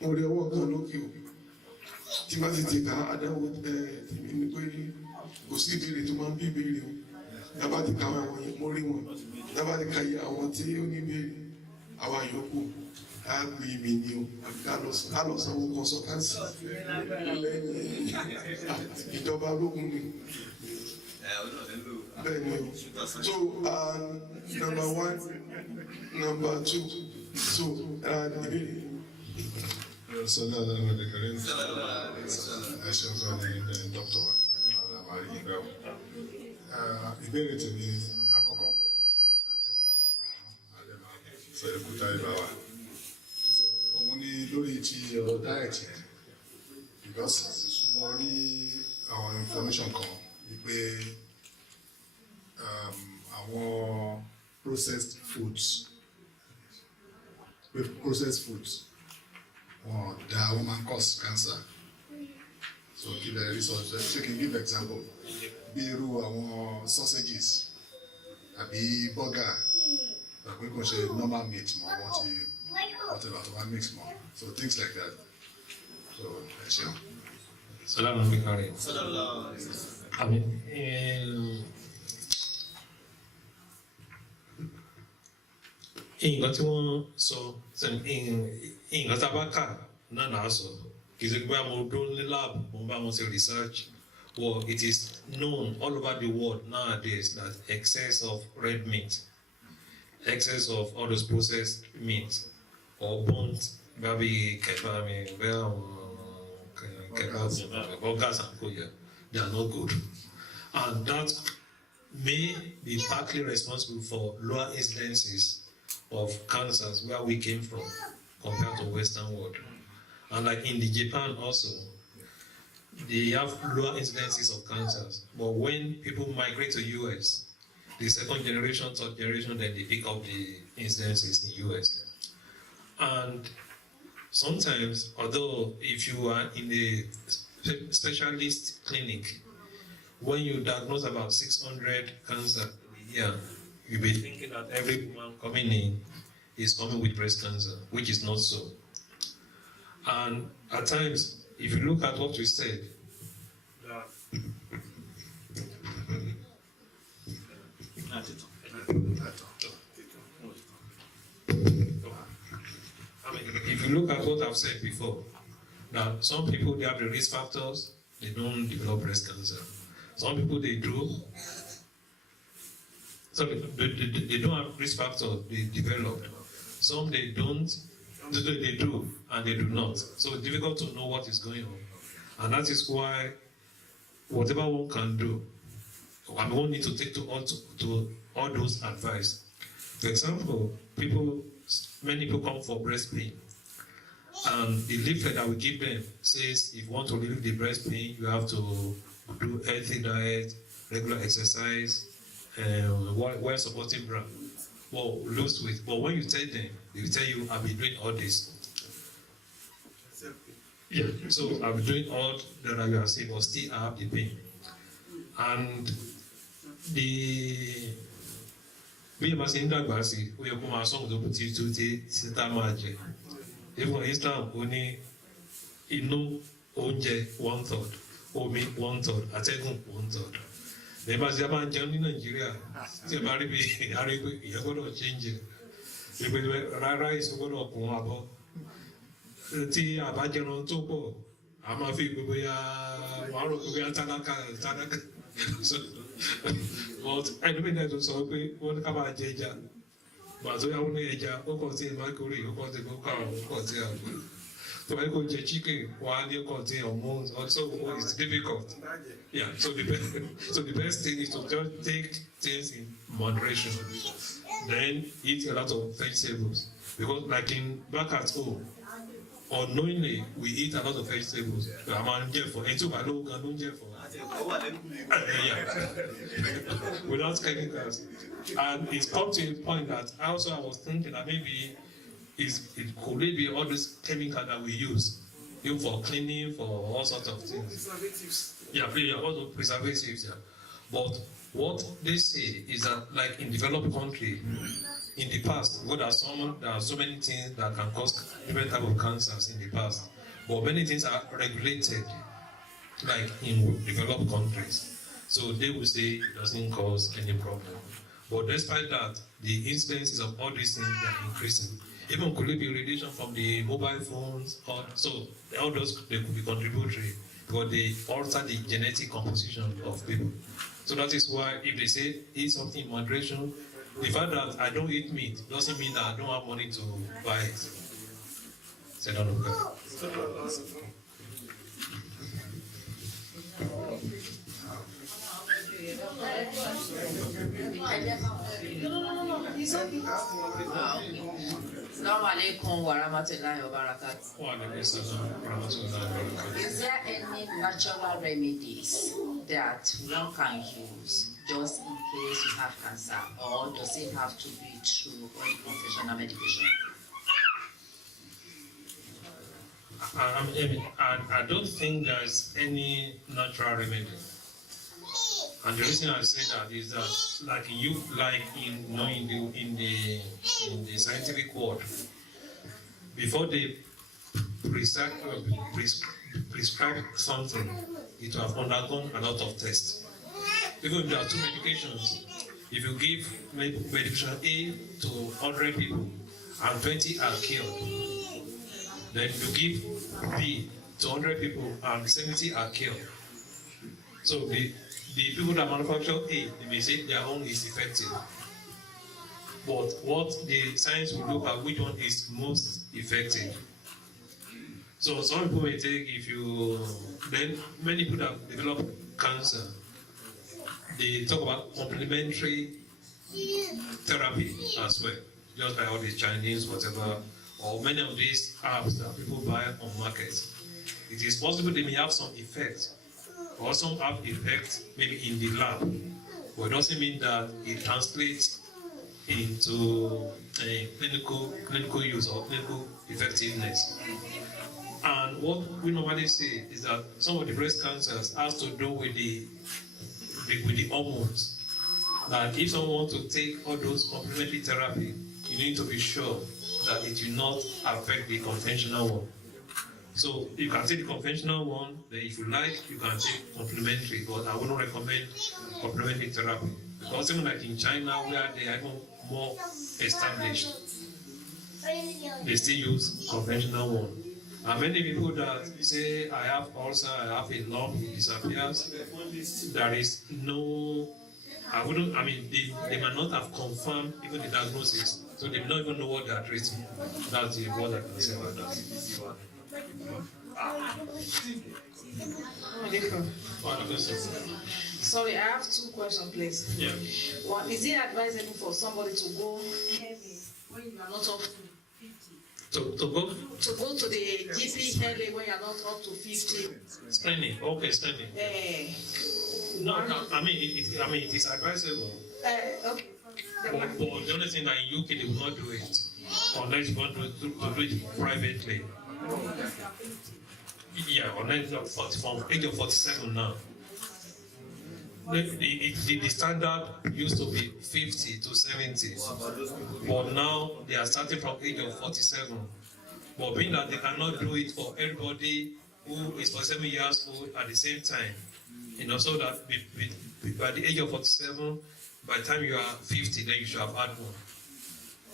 Mo rí ọwọ́ kan lókè o tí má sì ti ka àdáwò tèmi ní pé kò sí ìbéèrè tó máa ń bí ìbéèrè o. Tábà ti ka àwọn yẹn mo rí wọn. Tábà ti ka iye àwọn tí ó ní ìbéèrè àwa yòókù á gbé mi ní o. Ká lọ sanwó consultancy lẹ́yìn ìjọba ológun ni. Bẹ́ẹ̀ ni o. So number one, number two, so ìbéèrè. Sọlá aláwọ̀ dẹ̀kẹ̀rẹ́ ní ẹ̀ṣẹ̀ ọ̀gá ní dọ́kítọ̀ wa àlàmàrí ìgbà wọn. Ìbéèrè tèmi àkọ́kọ́ bẹ̀rẹ̀ sọ ẹ̀kúta ìbá wa. Òun ni lórí ti ọ̀rọ̀ dáẹ̀tì yẹn, because mo rí àwọn information kan wípé àwọn processed foods wọ́n máa ń cause cancer. So give a resource. So you can give example. Bí irú àwọn sausages àbí burger àbí kò ṣe normal meat mọ́ wọ́n ti whatever to one mix mọ́. So things like that. So ẹ ṣeun. Salaam alaikum. Nǹkan tí wọ́n sọ nǹkan tá a bá kà náà là á sọ kì í ṣe pé àwọn ọdún ní lab mo bá wọn ṣe research. Well, it is known all over the world nowadays that excess of red meat, excess of all those processed meat or burnt maybe kebab, burgers and koya, they are not good, and that may be partly responsible for lower incidences of cancers where we came from compared to Western world. And like in the Japan also, they have lower incidences of cancers. But when people migrate to US, the second generation, third generation, then they pick up the incidences in US. And sometimes, although if you are in a specialist clinic, when you diagnose about 600 cancer a year, you'll be thinking that every woman coming in is coming with breast cancer, which is not so. And at times, if you look at what we said, if you look at what I've said before, now some people they have the risk factors, they don't develop breast cancer. Some people they do. So they don't have risk factors, they develop. Some they don't, they do, and they do not. So it's difficult to know what is going on. And that is why whatever one can do, one need to take to all those advice. For example, many people come for breast pain. And the leaflet that we give them says if you want to relieve the breast pain, you have to do healthy diet, regular exercise, well supporting bra, well lose weight. But when you tell them, they will tell you, I've been doing all this. Yeah, so I've been doing all that you are saying, but still I have the pain. And bí ẹ bá ṣe ń dàgbà sí, ó yẹ kó máa sọ̀rọ̀ tó kù tí tá máa jẹ. Even Islam, ó ní inú oúnjẹ 1/3, omi 1/3, atẹ́gùn 1/3. Bẹ́ẹ̀ bá ṣe máa ń jẹun ní Nàìjíríà, tí ẹ bá rí bí arígbé ìyẹn gbọ́dọ̀ change. Ìpè rárá ìṣó gbọ́dọ̀ kún abọ́. Tí àbájẹun tó pọ̀, a máa fi gbogbo ya wàá rò gbogbo ya tálákà. But ẹlòmíì náà tó sọ pé wọ́n ní ká máa jẹ ẹja. But tó yà wọ́n ní ẹja, ó kàn sí ìmákòrè, ó kàn sí kókó àwọn ó kàn sí àgbò. So when you go chicken, while you contain hormones, also it's difficult. Yeah, so the best thing is to just take things in moderation. Then eat a lot of vegetables. Because like back at home, unknowingly we eat a lot of vegetables. Without chemicals. And it's come to a point that I was thinking that maybe it could be all these chemicals that we use, even for cleaning, for all sorts of things. Preservatives. Yeah, also preservatives. Yeah. But what they say is that, like in developed country, in the past, there are so many things that can cause different type of cancers in the past. But many things are regulated, like in developed countries. So they will say it doesn't cause any problem. But despite that, the incidences of all these things are increasing. Even could it be radiation from the mobile phones, so all those they could be contributory, because they alter the genetic composition of people. So that is why if they say eat something in moderation, the fact that I don't eat meat doesn't mean that I don't have money to buy it. Say that okay. Assalamu alaikum wa rahmatullahi wa barakatuh. Is there any natural remedies that one can use just in case you have cancer, or does it have to be through conventional medication? I don't think there's any natural remedy. And the reason I say that is that, in the scientific world, before they prescribe something, it will have undergone a lot of tests. Even if there are two medications, if you give medication A to 100 people and 20 are killed, then you give B to 100 people and 70 are killed. So the people that manufacture A, they may say their own is effective. But what the science will look at, which one is most effective. So some people may take, then many people that develop cancer, they talk about complementary therapy as well, just like all the Chinese, whatever, or many of these herbs that people buy on markets. It is possible they may have some effect, or some have effect maybe in the lab, but it doesn't mean that it translates into a clinical use or clinical effectiveness. And what we normally say is that some of the breast cancers has to do with the hormones. That if someone wants to take all those complementary therapy, you need to be sure that it will not affect the conventional one. So you can take the conventional one, then if you like, you can take complementary, but I wouldn't recommend complementary therapy. Because even like in China, where they are even more established, they still use conventional one. And many people that say, I have ulcer, I have a lump, it disappears, there is no, they might not have confirmed even the diagnosis, so they don't even know what they are treating. That's the word I can say about that. Sorry, I have two questions, please. Yeah. One, is it advisable for somebody to go heavy when you are not up to 50? To go? To go to the GP early when you are not up to 50. Spending, okay, spending. No, it is advisable. Okay. But the only thing that in UK they will not do it unless you want to do it privately. Yeah, unless from age of 47 now. The standard used to be 50 to 70, but now they are starting from age of 47. But being that they cannot do it for everybody who is 47 years old at the same time, so that by the age of 47, by the time you are 50, then you should have had one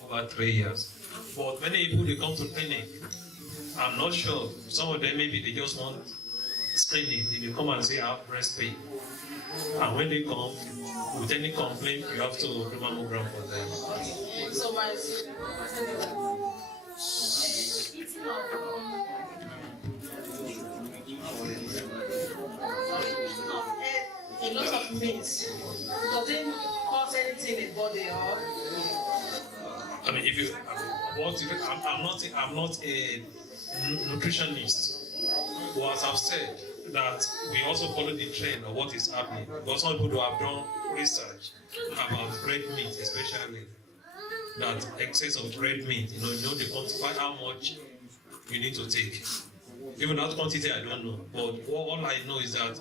over 3 years. But many people, they come to clinic, I'm not sure, some of them maybe they just want screening, they will come and say I have breast pain. And when they come with any complaint, you have to do mammogram for them. So my a lot of meat doesn't cause anything in the body, or? I mean, if you, I'm not a nutritionist, but as I've said, that we also follow the trend of what is happening. Because some people who have done research about red meat, especially that excess of red meat, you know they quantify how much you need to take. Even that quantity, I don't know. But all I know is that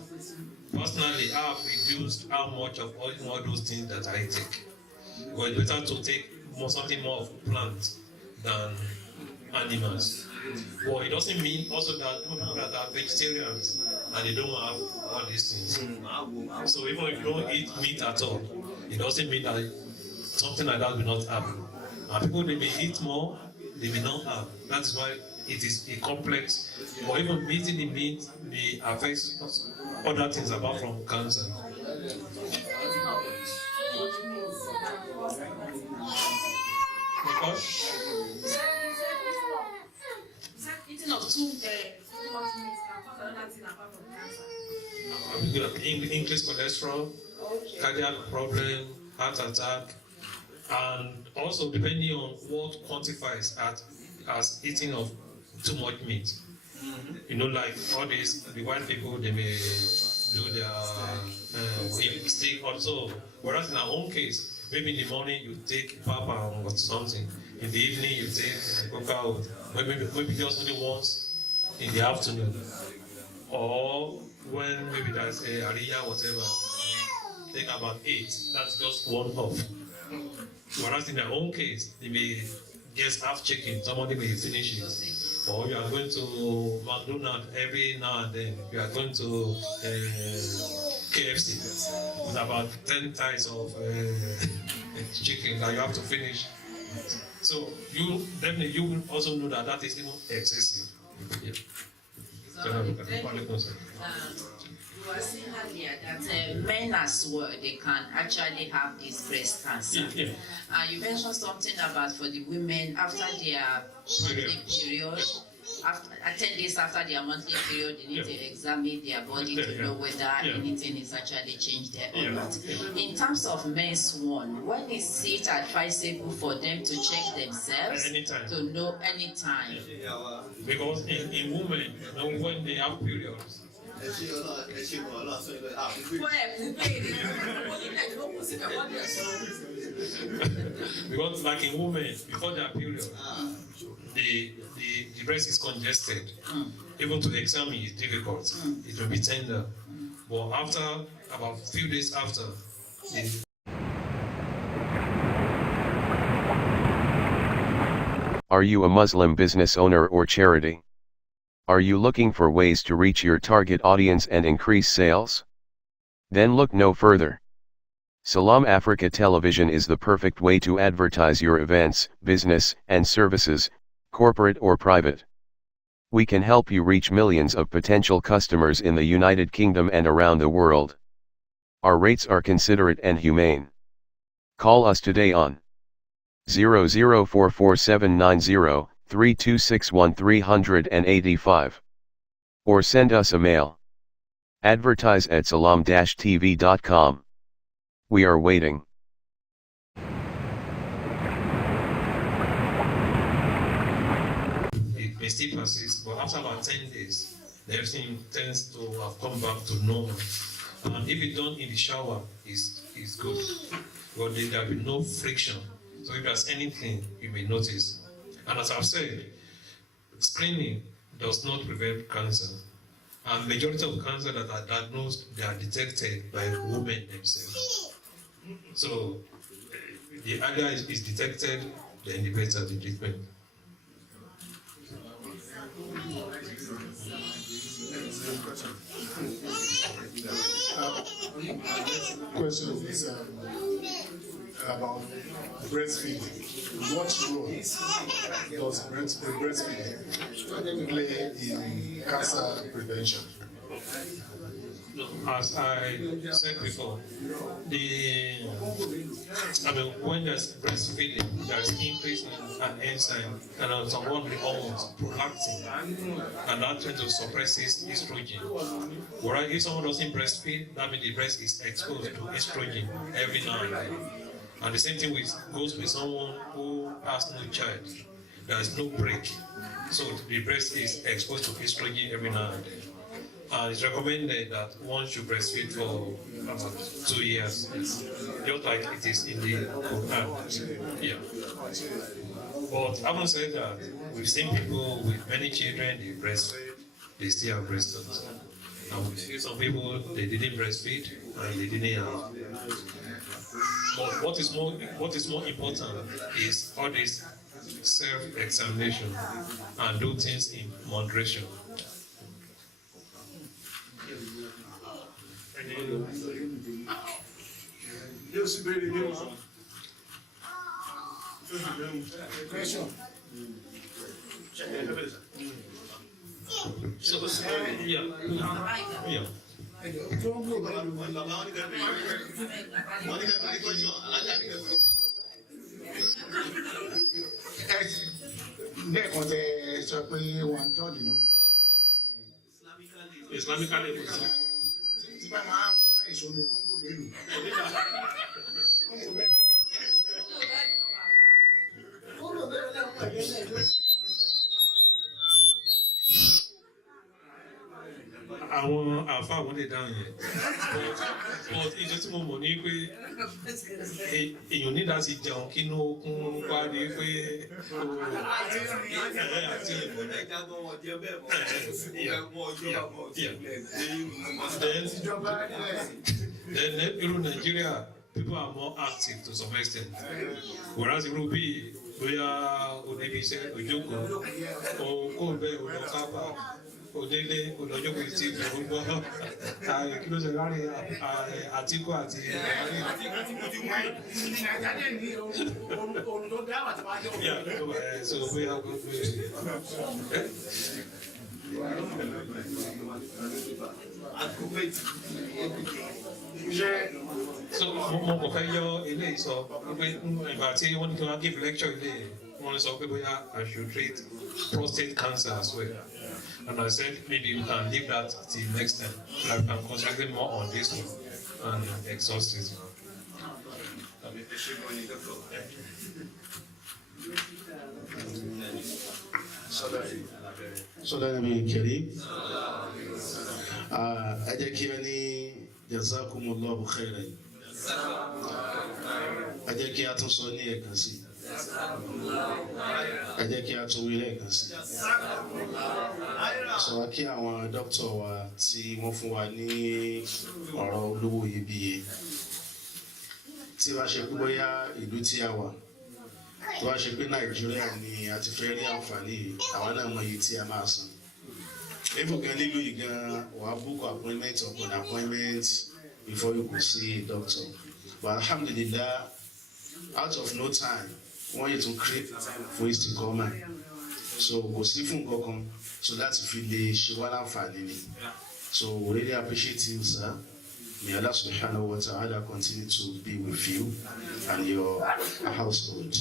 personally, I have reduced how much of all those things that I take. But it's better to take something more of plants than animals. But it doesn't mean also that people that are vegetarians and they don't have all these things. So even if you don't eat meat at all, it doesn't mean that something like that will not happen. And people, they may eat more, they may not have. That's why it is a complex. Or even eating the meat may affect other things apart from cancer. Because Eating of too much meat can cause another thing apart from cancer. increased cholesterol, cardiac problem, heart attack, and also depending on what quantifies as eating of too much meat. You know, like all these, the white people, they may do their steak also. Whereas in our own case, maybe in the morning you take papa or something. In the evening you take cocoa. Maybe just only once in the afternoon. Or when maybe there's a ariya, whatever, take about 8. That's just one off. Whereas in their own case, they may get half chicken, somebody may finish it. Or you are going to McDonald's every now and then. You are going to KFC with about 10 types of chicken that you have to finish. So you will also know that that is even excessive. Yeah. You were saying earlier that men as well, they can actually have this breast cancer. Yeah. You mentioned something about for the women after their monthly period, after 10 days after their monthly period, they need to examine their body to know whether anything is actually changed there or not. In terms of men's one, when is it advisable for them to check themselves? Anytime. To know anytime? Because in women, when they have periods, because like in women, before their period, the breast is congested. Even to examine is difficult. It will be tender. But after about a few days after, Are you a Muslim business owner or charity? Are you looking for ways to reach your target audience and increase sales? Then look no further. Salam Africa Television is the perfect way to advertise your events, business, and services, corporate or private. We can help you reach millions of potential customers in the United Kingdom and around the world. Our rates are considerate and humane. Call us today on 00447903261385 or send us a mail. Advertise at salam-tv.com. We are waiting. it may still persist, but after about 10 days, everything tends to have come back to normal. And if it's done in the shower, it's good. But there will be no friction. So if there's anything, you may notice. And as I've said, screening does not prevent cancer. And majority of cancer that are diagnosed, they are detected by women themselves. So the earlier is detected, then the better the treatment. Question is about breastfeeding. What role does breastfeeding play in cancer prevention? As I said before, when there's breastfeeding, there's increase in an enzyme and some one we hormones, prolactin, and that tends to suppresses estrogen. Whereas if someone doesn't breastfeed, that means the breast is exposed to estrogen every now and then. And the same thing goes with someone who has no child. There's no break, so the breast is exposed to estrogen every now and then. And it's recommended that one should breastfeed for about 2 years, just like it is in the Quran. Yeah. But having said that, we've seen people with many children, they breastfeed, they still have breast cancer. And we've seen some people, they didn't breastfeed and they didn't have. But what is more important is all this self-examination and do things in moderation. Question. Lẹ́ẹ̀kan tẹ sọ pé 1/3 nù. Islamically, Tí bá máa ń ìṣòro Kóńgò mélòó. Kóńgò mélòó lẹ́nu pẹ̀lú ẹ̀jẹ̀. àwọn àfa àwọn lè dáhùn yẹn but ìjọ tí mo mọ̀ ní pé èèyàn ní láti jẹun kí inú okun wá rí pé then irú Nigeria people are more active to some extent whereas irú bíi bóyá oníbiṣẹ́ òjòkó kó bẹ́ẹ̀ òjò kápá òdélé olójókòó tí ìgbòho gbọ́ kí ló ṣe láàrin Àtíkù àti so bóyá gbogbo so mo kò fẹ́ yọ eléyìí sọ pé ìgbà tí wọ́n ní kí wọ́n give lecture eléyìí wọ́n sọ pé bóyá I should treat prostate cancer as well. And I said, maybe we can leave that till next time. So I can concentrate more on this one and exhaust it. Sọ́dọ̀ ẹ̀mí kẹ̀rí. Ẹ jẹ́ kí ẹ ní jazakumullahu khairan. Ẹ jẹ́ kí a tún sọ ní ẹ̀kan sí. Ẹ jẹ́ kí a tún wí lẹ́ẹ̀kan sí. Sọ wá kí àwọn dókítà wa tí wọ́n fún wa ní ọ̀rọ̀ olówó iyebíye. Tí wàá ṣe pé bóyá ìlú tí a wà, tí wàá ṣe pé Nàìjíríà ni a ti fẹ́ rí àǹfààní yìí, àwa náà mọ iye tí a máa san. Even gan nílùú yìí gan, wàá book appointment upon appointment before you could see a doctor. But alhamdulillah, out of no time, wọ́n yẹ to create time for istikoma. So kò sí fún kankan, so láti fi lè ṣe wá láǹfààní ni. So we really appreciate you, sir. May Allah subhanahu wa ta'ala continue to be with you and your household.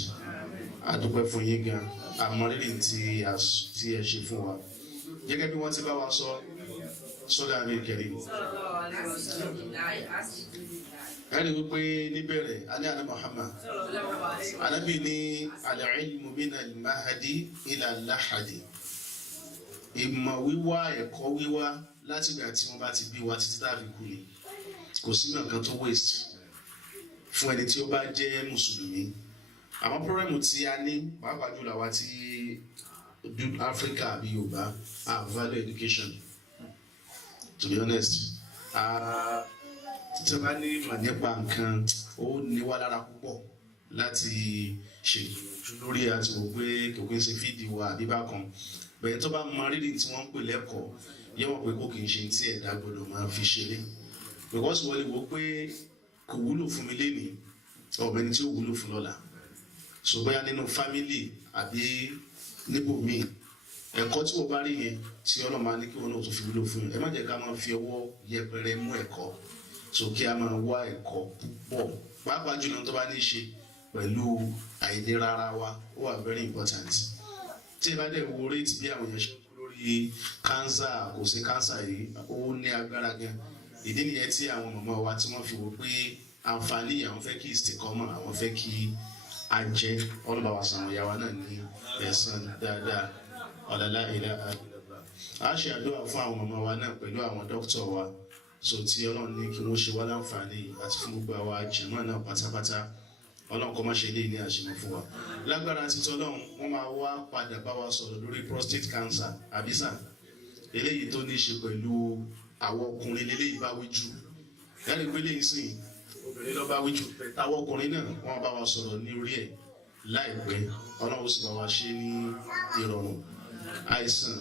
Adúpẹ́ fún yín gan, àmọ́rírì tí ẹ ṣe fún wa. Gẹ́gẹ́ bí wọ́n ti bá wa sọ, sọ́dọ̀ àmì kẹrin. Ẹni wípé níbẹ̀rẹ̀, alẹ́ àná Muhammad, Ànábì ní al-ilmu mina al-mahdi ila al-lahadi. Ìmọ̀ wíwá, ẹ̀kọ́ wíwá láti ìgbà tí wọ́n bá ti bí wa títí tá a fi kú ni. Kò sí nǹkan tó waste fún ẹni tí ó bá jẹ́ Mùsùlùmí. Àwọn pírọ́mù tí a ní, pàápàá jùlọ àwa tí Africa àbí Yorùbá, value education. To be honest, tí a bá ní ìmọ̀ nípa nǹkan, ó ní wá lára púpọ̀ láti ṣe lórí àti wò pé kò kí n ṣe fídíò àbí bákan. Bẹ̀rẹ̀ tó bá mọ rírì tí wọ́n ń pè lẹ́kọ̀ọ́, yẹ wọ́n pé kò kì í ṣe tí ẹ̀dá gbọdọ̀ máa fi ṣeré. Because wọ́n lè wò pé kò wúlò fún mi lénìí, ọ̀bẹ̀ni tí ó wúlò fún lọ́la. So bóyá nínú family àbí níbòmíì, ẹ̀kọ́ tí wọ́n bá rí yẹn tí Ọlọ́run máa ní kí wọ́n náà tó fi wúlò fún yẹn ẹ má jẹ́ ká máa fi ọwọ́ yẹpẹrẹ mú ẹ̀kọ́ so kí a máa wá ẹ̀kọ́ púpọ̀ pàápàá jùlọ tó bá ní í ṣe pẹ̀lú àìlera ara wa ó wà very important tí ẹ bá dẹ̀ wo rate bí àwọn èèyàn ṣe kú lórí cancer kò sí cancer yìí ó ní agbára gan ìdí nìyẹn tí àwọn màmá wa tí wọ́n fi wò pé àǹfààní àwọn fẹ́ kí ìsìnkọ́mọ̀ àwọn fẹ́ kí a jẹ́ ọlọ́ba wa sàn ìyá wa náà ní ẹ̀san dáadáa ọ̀làlá ilẹ̀ àdìlọ́gbà a ṣe àdúrà fún àwọn màmá wa náà pẹ̀lú àwọn dókítà wa so tí Ọlọ́run ní kí wọ́n ṣe wá láǹfààní àti fún gbogbo àwa jẹ̀mọ́ náà pátápátá Ọlọ́run kó má ṣe lé ní àṣemọ fún wa lágbára títọ́ Ọlọ́run wọ́n máa wá padà bá wa sọ̀rọ̀ lórí prostate cancer àbísà eléyìí tó ní í ṣe pẹ̀lú àwọn ọkùnrin lélẹ́yìí bá wí jù yàrá ìpínlẹ̀ ìsìn obìnrin ló bá wí jù àwọn ọkùnrin náà wọ́n bá wa sọ̀rọ̀ ní orí ẹ̀ láìpẹ́ Ọlọ́run sì bá wa ṣe ní ìrọ̀rùn àìsàn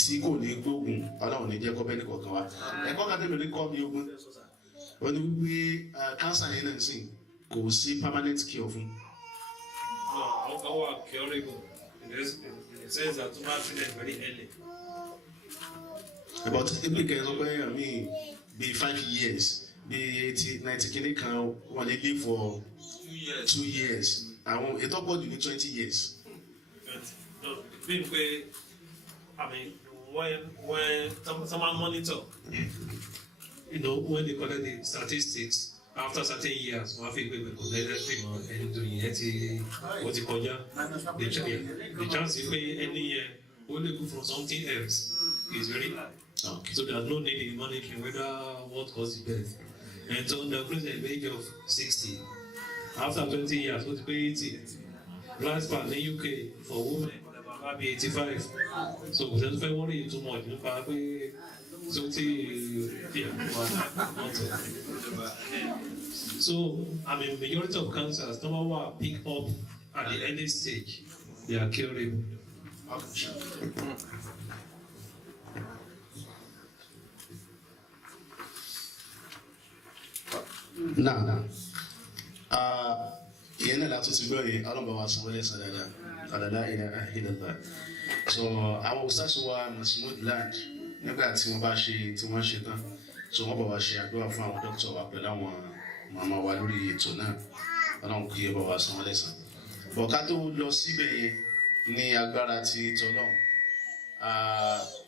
tí kò ní gbógun Ọlọ́run ní jẹ́ kọ́ bẹ́ẹ̀ nìkọ̀ọ̀kan wa ẹ̀kọ́ kan tẹ́lẹ̀ ní kọ́ mi ogun wọ́n ní wípé cancer yẹn náà sìn kò sí permanent cure fún. Our curable in the sense that to not treat very early. About every case of I mean, be 5 years, be 80, 90 kini kan when they live for 2 years. I want it about you need 20 years. I mean, when someone monitor, you know, when they collect the statistics. After certain years, one thing we collected from and doing it, what you call the chance if any year only go from something else is very high. Okay. So there's no need in monitoring whether what caused the death. And so the present age of 60, after 20 years, what pay 80. Lifespan in the UK for women maybe 85. So we don't worry too much. So, I mean, majority of cancers, number one, pick up at the early stage. They are curable. Now, yẹn náà látún ti gbọ́ yẹn ọlọ́mọba wa sanwó lẹ́sàn dáadáa ọ̀dàdá ilẹ̀ àhídàgbà so àwọn òṣìṣẹ́ wa Masmood land nígbà tí wọ́n bá ṣe tí wọ́n ṣe tán so wọ́n bá wa ṣe àdúrà fún àwọn dókítà wa pẹ̀lú àwọn màmá wa lórí ètò náà ọlọ́run kí ọba wa sanwó lẹ́sàn bọ̀ ká tó lọ síbẹ̀ yẹn ní agbára ti tọ́lọ́run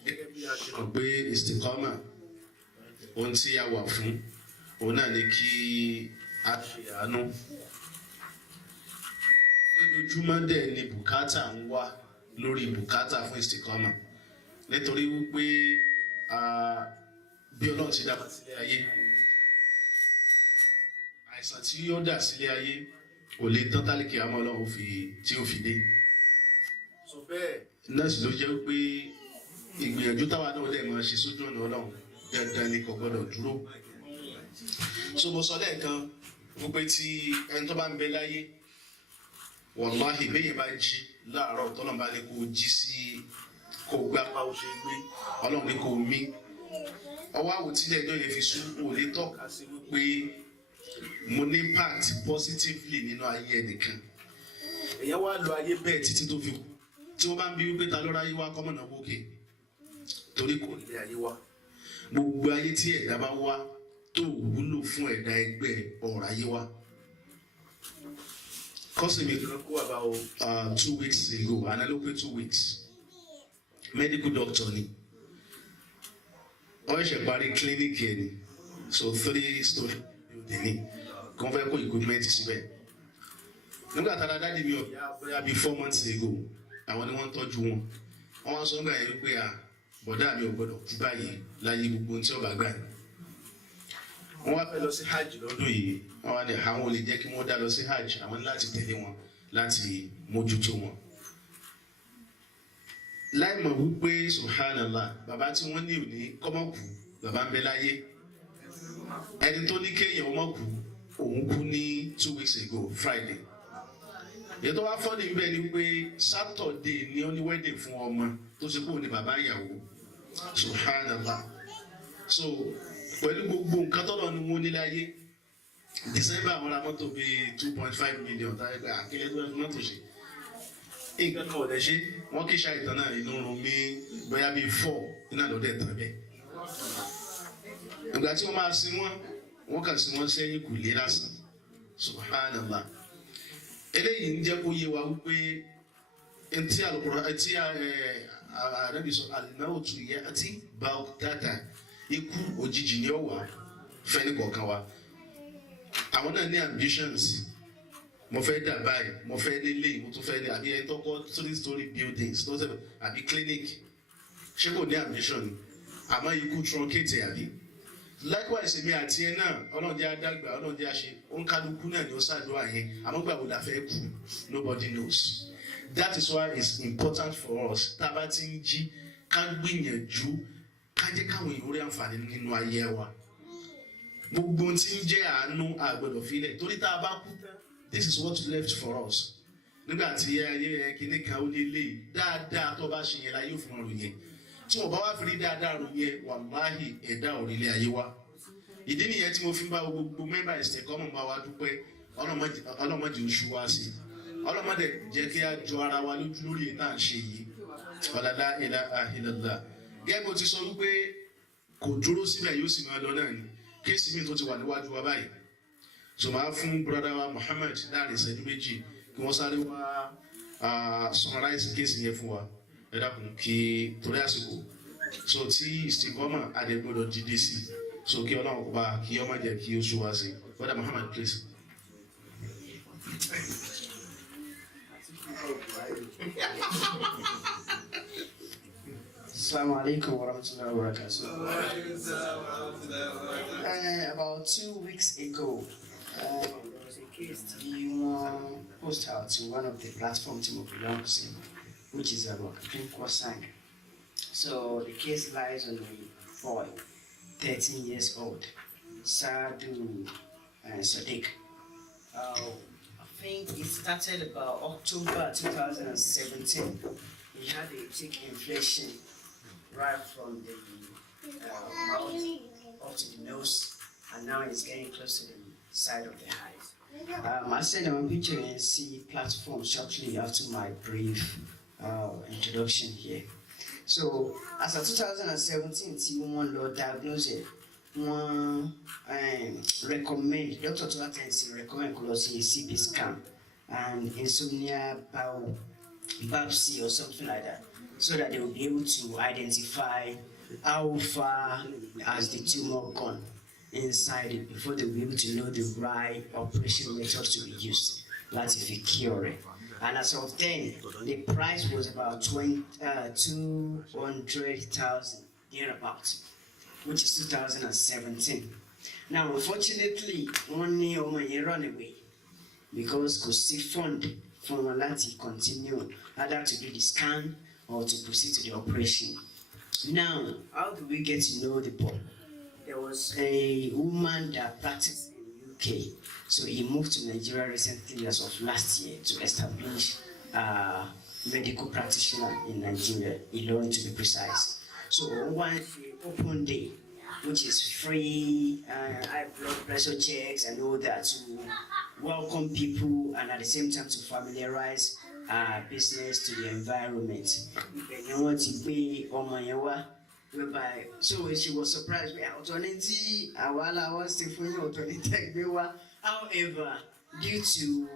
gẹ́gẹ́ bí a ṣe mọ̀ pé istikama ohun tí a wà fún òun náà ni kí a ṣe àánú lójoojúmọ́ dẹ̀ ni bùkátà ń wá lórí bùkátà fún istikama nítorí wípé bí Ọlọ́run ti dá wa sílé ayé àìsàn tí ó dà sílé ayé kò lè tán tálíkì àmọ́ Ọlọ́run tí ó fi dé so bẹ́ẹ̀ nọ́ọ̀sì ló jẹ́ pé ìgbìyànjú táwa náà dẹ̀ máa ṣe sójú ọ̀nà Ọlọ́run dandan ni kò gbọ́dọ̀ dúró so mo sọ lẹ́ẹ̀kan wípé tí ẹni tó bá ń bẹ láyé wàláhì bẹ́yẹn bá jí láàárọ̀ tọ́lọ́run bá ní kó jí sí kó gbá pa ó ṣe gbé Ọlọ́run ní kó mí ọwọ́ àwòtílẹ̀ ẹjọ́ yẹn fi sún kó lè tọ́ka sí wípé mo ní impact positively nínú ayé ẹnìkan èèyàn wá lo ayé bẹ́ẹ̀ títí tó fi kú tí wọ́n bá ń bí wípé ta ló ráyé wá kọ́mọ̀nà wókè torí kò lè ayé wá gbogbo ayé tí ẹ̀dá bá wá tó wúlò fún ẹ̀dá ẹgbẹ́ ọ̀rọ̀ ayé wá. Cousin mi kan kú about 2 weeks ago and I look at 2 weeks medical doctor ni wọ́n ṣe parí clinic yẹn ni so 3 story building ni kí wọ́n fẹ́ kó equipment síbẹ̀ nígbà tá a dáàdi mi ọ̀bẹ bí 4 months ago àwọn ni wọ́n tọ́jú wọn wọ́n wá sọ nígbà yẹn wípé bọ̀dá mi ò gbọ́dọ̀ kú báyìí láyé gbogbo ohun tí ọba gbà ní. Wọ́n wá fẹ́ lọ sí hajj lọ́dún yìí wọ́n wá ní àwọn ò lè jẹ́ kí wọ́n dá lọ sí hajj àwọn ní láti tẹ̀lé wọn láti mójútó wọn. láì mọ̀ wípé subhanallah bàbá tí wọ́n ní òní kọ́mọ̀kù bàbá ń bẹ láyé ẹni tó ní kéèyàn ọmọkù òun kú ní 2 weeks ago Friday. èyí tó wá fọ́ ní bẹ́ẹ̀ ni wípé Saturday ni ó ní wedding fún ọmọ tó ṣe kúrò ní bàbá ìyàwó subhanallah so pẹ̀lú gbogbo nǹkan tọ́lọ̀ ni wọ́n nílé ayé December àwọn ra mọ́tò bíi 2.5 million táyé pé àkílẹ̀ tó fẹ́ mọ́tò ṣe nǹkan kan ò lè ṣe wọ́n kí ṣàìtàn náà inú run mí bóyá bíi 4 iná lọ́dẹ̀ tán bẹ́ẹ̀. ìgbà tí wọ́n máa sin wọ́n kàn sí wọn sẹ́yìn kù lé lásán subhanallah. eléyìí ń jẹ́ kó yé wa wípé ntí alukura ntí arabi sọ alimawutu yẹ àti baghdata ikú òjijì ni ó wà fẹ́ni kọ̀ọ̀kan wa. àwọn náà ní ambitions, mo fẹ́ dà báyìí, mo fẹ́ lélẹ̀, mo tún fẹ́ ní àbí ẹni tó kọ́ 3-story buildings tó sẹ́fẹ̀ àbí clinic, ṣé kò ní ambition àmọ́ ikú truncate àbí. Likewise èmi àti ẹ náà ọlọ́run jẹ́ adágbà ọlọ́run jẹ́ àṣẹ òǹkálukú náà ni ó ṣàdúrà yẹn àmọ́ gbàgbọ́ la fẹ́ kú nobody knows. That is why it's important for us tá a bá ti ń jí ká gbìyànjú ká jẹ́ káwọn èèyàn rí àǹfààní nínú ayé wa. Gbogbo tí ń jẹ́ àánú àgbẹ̀dọ̀ filẹ̀ torí tá a bá kú this is what left for us. Nígbà tí ayé kìíní kan ó lélẹ̀ dáadáa tó bá ṣe yẹn láyé òfin ọ̀run yẹn tí wọ́n bá wá fi rí dáadáa rò yẹn wàláhì ẹ̀dá òrìlẹ̀ ayé wa. Ìdí nìyẹn tí mo fi ń bá gbogbo mẹ́mbà ẹ̀sìn kọ́ mọ̀ bá wa dúpẹ́ ọlọ́mọdé oṣù wa sí ọlọ́mọdé jẹ́ kí a jọ ara wa lójú lórí èyí tá à ń ṣe yìí ọ̀làlá ilaha illallah. Gẹ́gẹ́ bó ti sọ wípé kò dúró síbẹ̀ yóò sì máa lọ náà ni kéèsì mi tó ti wà níwájú wa báyìí. So máa fún brother wa Muhammad láàrin ìṣẹ́jú méjì kí wọ́n sáré wá summarize kéèsì yẹn fún wa ẹ dákun kí torí àsìkò so tí ìsìnkọ́mà adẹ́gbọ́dọ̀ dìde sí so kí ọlọ́run kó bá kí ọmọ jẹ́ kí ó ṣú wá sí. Brother Muhammad please. Assalamu alaikum wa rahmatullahi wa barakatuh. About 2 weeks ago, there was a case you post out to one of the platform team of belongs in, which is about Kwasang. So the case lies on a boy, 13 years old, Sadu Sadiq. I think it started about October 2017. He had a tick inflation right from the mouth up to the nose, and now it's getting close to the side of the eyes. I said I'm picturing a C platform shortly after my brief introduction here. So, as of 2017, one law diagnosed it, one recommend, Dr. Tuatensi recommend closing a CB scan and insomnia biopsy or something like that, so that they will be able to identify how far has the tumor gone inside it before they will be able to know the right operation method to be used. That's if you cure it. And as of then, the price was about 200,000 thereabouts, which is 2017. Now, unfortunately, one year run away because could see fund from Malati continue either to do the scan or to proceed to the operation. Now, how do we get to know the boy? There was a woman that practiced in the UK, so he moved to Nigeria recently as of last year to establish a medical practitioner in Nigeria, Ilorin to be precise. So one open day, which is free high blood pressure checks and all that to welcome people and at the same time to familiarize business to the environment. Whereby, so she was surprised. However, due to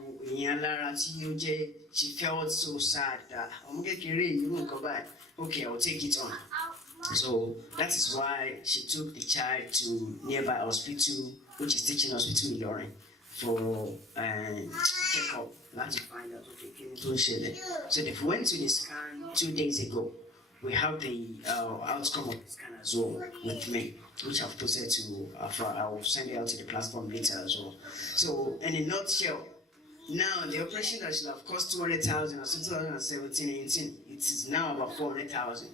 she felt so sad that okay, I'll take it on. So that is why she took the child to nearby hospital, which is teaching hospital in Ilorin, for checkup. Not to find out so they went to the scan 2 days ago. We have the outcome of the scan as well with me, which I've posted to I will send it out to the platform later as well. So in a nutshell, now the operation that should have cost 200,000 as 2017-18, it is now about 400,000,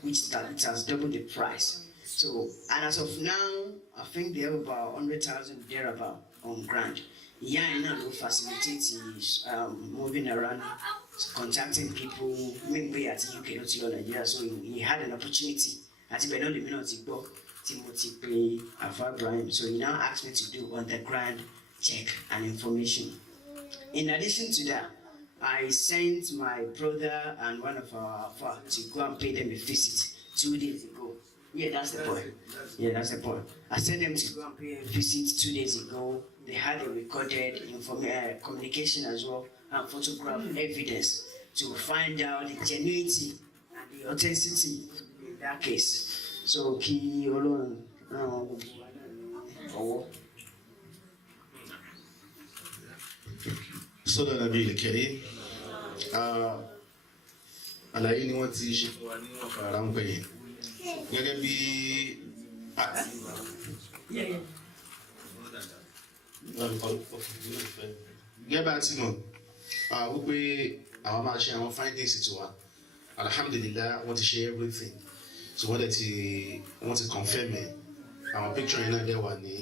which it has doubled the price. So, and as of now, I think they have about 100,000 thereabout on grant. Yeah, I know facilitate moving around, contacting people, maybe at the UK, not in Nigeria. So he had an opportunity. I think I know the minute Timothy Pay, Abraham. So he now asked me to do underground check and information. In addition to that, I sent my brother and one of our father to go and pay them a visit 2 days ago. Yeah, that's the point. Yeah, that's the point. I sent them to go and pay a visit 2 days ago. They had a recorded communication as well and photograph evidence to find out the genuinity and the authenticity in that case. So, key alone. Sọ́dọ̀ nàbí ìlẹ̀kẹ̀rẹ́ àlàyé ni wọ́n ti ṣe fún wa ní ọ̀fà ráńpẹ́ yẹn gẹ́gẹ́ bí gẹ́gẹ́ bá ti mọ̀ wípé àwọn máa ṣe àwọn findings tiwa alhamdulillah wọ́n ti ṣe everything so wọ́n ti confirm ẹ̀ àwọn picture yẹn náà dẹ̀ wà ní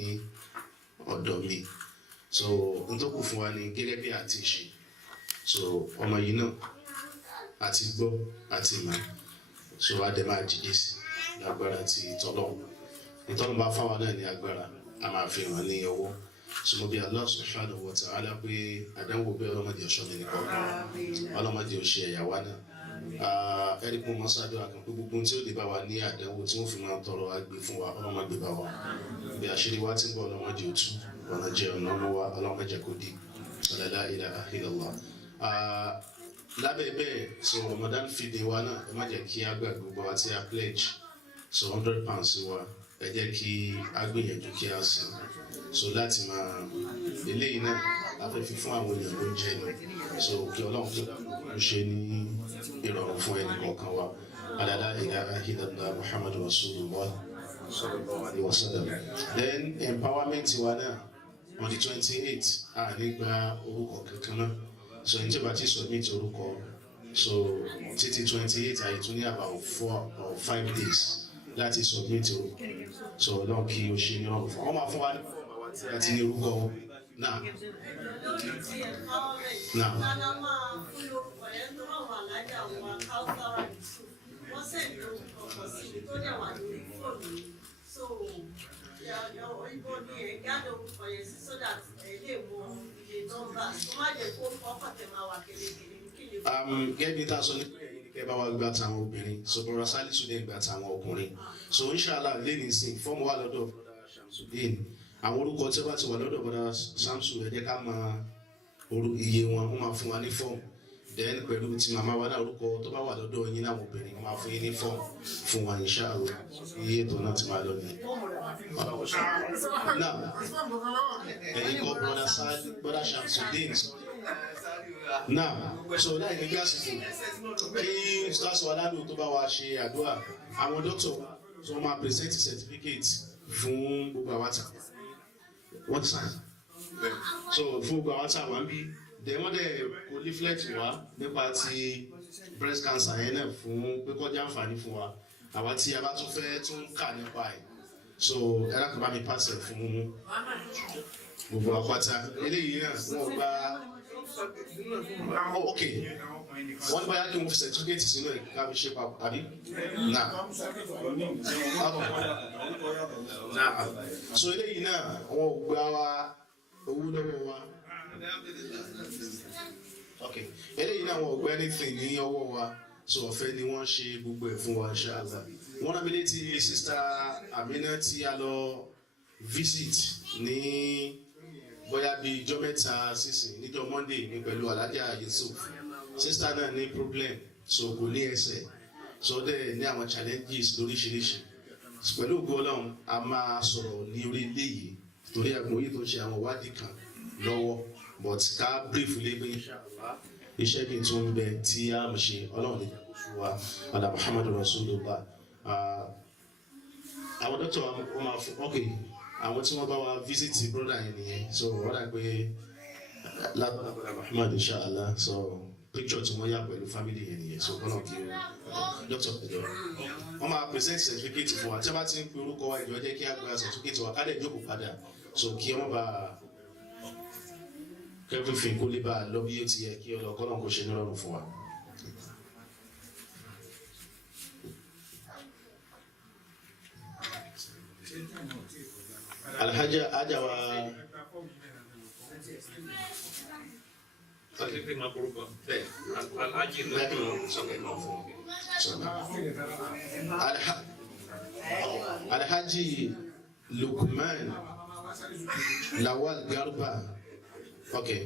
ọ̀dọ̀ mi so n tó kù fún wa ni gẹ́gẹ́ bí a ti ṣe so ọmọ yìí náà àti gbọ́ àti mọ̀ so a dẹ̀ máa dìde sí lágbára ti ìtọ́lọ́ bá fáwọn náà ní agbára a máa fi hàn ní ọwọ́ so mo bí Allah subhanahu wa ta'ala pé àdánwò bẹ́ẹ̀ ọlọ́mọdé ọ̀ṣọ́ mi nìkan ọlọ́mọdé ọ̀ṣẹ́ ẹ̀yàwó náà ẹni kún mọ́ sáájú àkàn pé gbogbo tí ó lè bá wa ní àdánwò tí wọ́n fi máa tọrọ agbè fún wa ọlọ́mọdé bá wa bí àṣírí wa ti ń bọ̀ ọlọ́mọdé òtú ọ̀nà jẹ́ ọ̀nà ọmọ wa ọlọ́mọdé kò dé la ilaha illallah. Lábẹ́ bẹ́ẹ̀ so Ramadan feeding wa náà ẹ má jẹ́ kí á gbàgbé gbogbo wa tí a pledge so £100 wa ẹ jẹ́ kí á gbìyànjú kí á san so láti máa eléyìí náà a fẹ́ fi fún àwọn èèyàn lóúnjẹ ni so kí Ọlọ́run tó ń ṣe ní ìrọ̀rùn fún ẹnì kọ̀ọ̀kan wa la ilaha illallah Muhammadu Rasulullah sallallahu alaihi wasallam. Then empowerment wa náà on the 28th a ní gba orúkọ kankan náà so ní tí o bá ti submit orúkọ so títí 28th àyè tún ní about 4 or 5 days láti submit orúkọ so Ọlọ́run kí o ṣe ní ọ̀rùn fún ọ máa fún wa ní àti ní orúkọ náà. Gẹ́gẹ́ bí tá a sọ ní pé ẹ̀yin ni kẹ́ bá wa gba tàwọn obìnrin so bọ́ra Sálísù dé gba tàwọn ọkùnrin so inshallah lẹ́yìn sìn fọ́ọ̀mù wà lọ́dọ̀ Shamsuddin àwọn orúkọ tí wọ́n bá ti wà lọ́dọ̀ bọ́ra Shamsu ẹ jẹ́ ká máa iye wọn wọ́n máa fún wa ní fọ́ọ̀mù then pẹ̀lú ti màmá wa náà orúkọ tó bá wà lọ́dọ̀ yín láwọn obìnrin wọ́n máa fún yín ní fọ́ọ̀mù fún wa inshallah iye ètò náà ti máa lọ ní. Now ẹ̀yin kọ́ bọ́ra Shamsuddin now so láì ní gásìkò kí stars wa lánàá tó bá wa ṣe àdúrà àwọn dókítà tó máa present certificate fún gbogbo àwọn àtà wọ́n ti sàn so fún gbogbo àwọn àtà wọn bí wọ́n dẹ̀ kò leaflet wá nípa ti breast cancer yẹn náà fún pé kó jẹ́ àǹfààní fún wa àwa tí a bá tún fẹ́ tún kà nípa ẹ̀ so ẹ lákòó bá mi pàṣẹ fún gbogbo àpáta eléyìí náà wọ́n gba. Oh, okay. Wọ́n bá yá kí wọ́n fi certificate sínú ẹ̀ ká fi ṣe papọ̀ àbí? Náà. So eléyìí náà wọ́n gba wa owó lọ́wọ́ wa. Okay. Eléyìí náà wọ́n gba anything ní ọwọ́ wa so ọ̀fẹ́ ni wọ́n ṣe gbogbo ẹ̀ fún wa inshallah. Wọ́n náà mi létí Sister Amina tí a lọ visit ní bóyá bíi ijọ́ mẹ́ta sísìn níjọ́ Monday ní pẹ̀lú Alhaja Yusuf sista náà ní problem so kò ní ẹsẹ̀ so dẹ̀ ní àwọn challenges lóríṣiríṣi pẹ̀lú ògo Ọlọ́run a máa sọ̀rọ̀ ní orí ilé yìí torí àgbọn yìí tó ṣe àwọn ìwádìí kan lọ́wọ́ but ká brief lé pé iṣẹ́ kí n tún bẹ tí a mọ̀ ṣe Ọlọ́run lè jẹ́ kó fún wa ala Muhammadu Rasulullah àwọn dókítà wọn máa fún okay àwọn tí wọ́n bá wa visit brother yẹn nìyẹn so wọ́n dà pé lábàbà Muhammad inshallah so picture tí wọ́n yà pẹ̀lú family yẹn nìyẹn so kọ́nà kí doctor pẹ̀lú wọ́n máa present certificate fún wa tí wọ́n bá ti ń pe orúkọ wa ìjọ jẹ́ kí á gba certificate wa ká dẹ̀ jókòó padà so kí wọ́n bá everything kó lè bá a lọ bí ó ti yẹ kí ọlọ́kọ́nà kò ṣe nírọ̀rùn fún wa. Alhaja Ajawa Particularly my group. Al-Haji Alhaji Lukman Lawal Garba. Okay.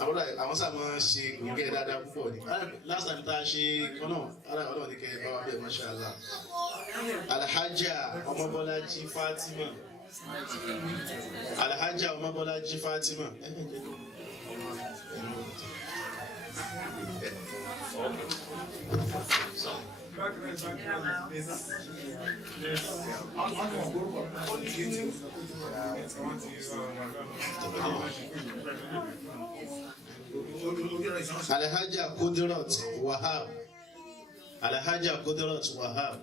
Àwọn sábà ṣe gbẹ̀gẹ́ dáadáa púpọ̀ ni. Last time tá a ṣe kọ́nà ọlọ́run ní kẹ́ ẹ bá wa bẹ̀ mashallah. Alhaja Ọmọbọ́lájí Fatima. Alhaja Ọmọbọ́lájí Fatima. Alhaja Kudirat Wahab. Alhaja Kudirat Wahab.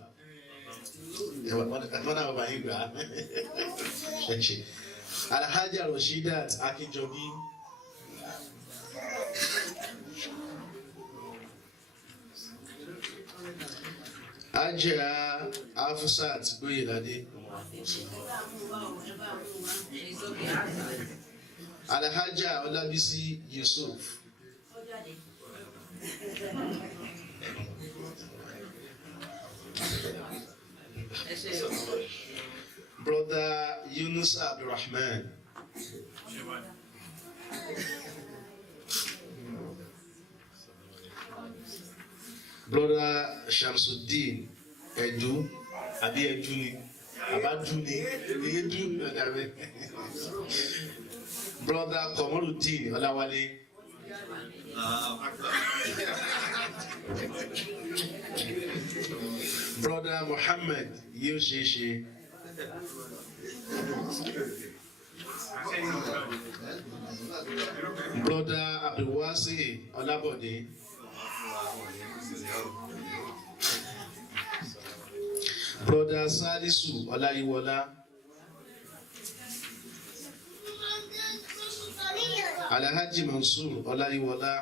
Alhaja Rashidat Akinjobi. Ajia Afusat Buyilade. Alhaja Olabisi Yusuf. Brother Yunus Abdurrahman. Brother Shamsuddin Edu, Abi Eduni, Abaduni, Edu, Brother Komoruddin Olawale. Brother Muhammad Yoshishi. Brother Abdulwasi Olabode. Brother Salisu Olayiwola. Alhaji Mansur Olayiwola.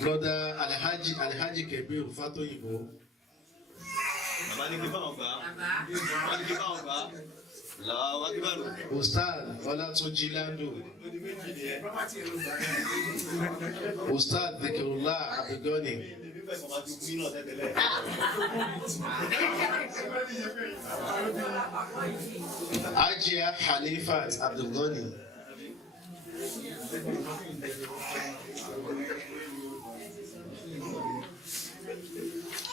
Brother Alhaji Kebir Fatoyibo. Ustad Olatunji Lando. Ustad Dhikrullah Abigoni. Ajia Halifat Abdulgani.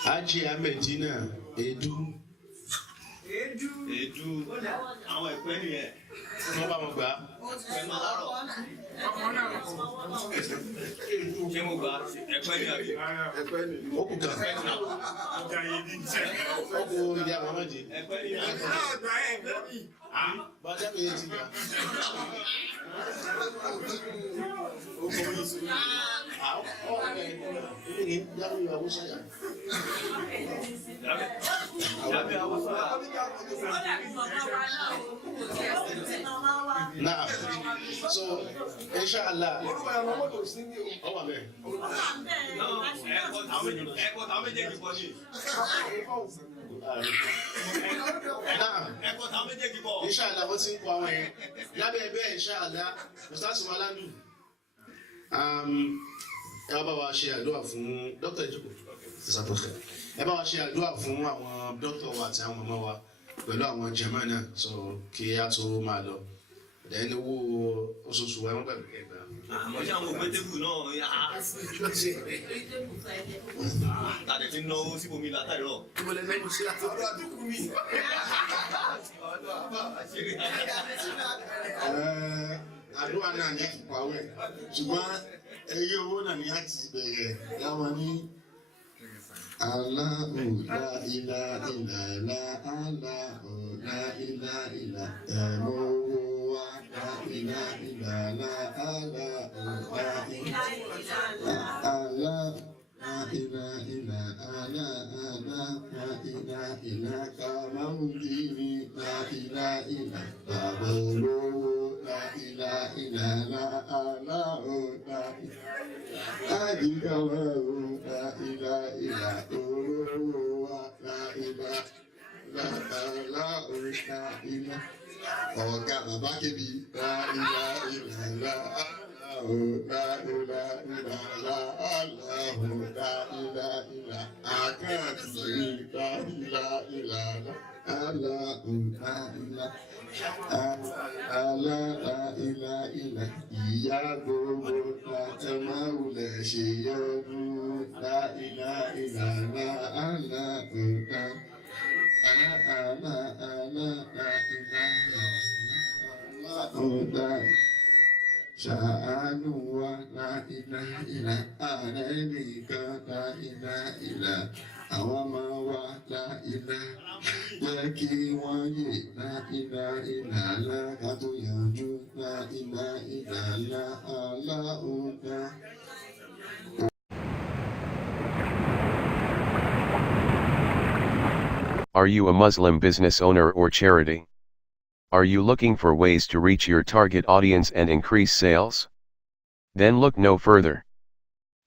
Ajia Medina Edu. Àwọn ẹ̀pẹ́ nìyẹn. Wọ́n bá wọn gbà. Ẹ̀pẹ́ máa lárọ̀. Ṣé mo gbà? Ẹ̀pẹ́ ni àbí? Ẹ̀pẹ́ ni. Ó kù kan. Ó kù ìyá Muhammad. Ẹ̀pẹ́ ni àbí? Bàjẹ́ mi yé ti gbà. Ó kọ́ mi sùn. Now, so inshallah, inshallah, what's in Kwame? Labe, inshallah, Ustaz Malandu. Ẹ bá wa ṣe àdúrà fún dókítà ìjókòó ìsàtọ̀fẹ́. Ẹ bá wa ṣe àdúrà fún àwọn dókítà wa àti àwọn màmá wa pẹ̀lú àwọn jẹ̀mọ́ náà sọ kí a tó máa lọ. Ẹni owó oṣooṣù wa wọ́n gbàgbé ẹgbà. Àwọn ṣe àwọn òpin tébù náà yá. Tàdé ti ná owó síbòmí látàrí rọ̀. Ìbọ̀lẹ̀ náà mo ṣe àtọ́jú àdúgbò mi. Àdúrà náà ní àkùkọ àwẹ̀ ṣùgbọ́n ẹyẹ owó náà ní àti bẹ̀rẹ̀ láwọn ní Allahu la ilaha illa Allahu la ilaha illa ẹ̀mọ́ owó wa la ilaha illa Allahu la ilaha illa la ilaha illa kàmáwùdìrí la ilaha illa bàbá olówó. La ilaha illallah, la ilaha illallah, la ilaha ọ̀gá bàbá kébì láìlá ìlàlá láìlá ìlàlá aláhùn láìlá ìlà àkáàtì láìlá ìlàlá aláhùn láìlá aláìlá ìlà ìyá gbogbo láti máa wulẹ̀ ṣe yọdún láìlá ìlàlá aláhùn Sha'anu wa la ilaha illa alayka la ilaha illa awama wa la ilaha jẹ́ kí wọ́n yè la ilaha illa la ká tó yanjú la ilaha illa la aláhùnà. Are you a Muslim business owner or charity? Are you looking for ways to reach your target audience and increase sales? Then look no further.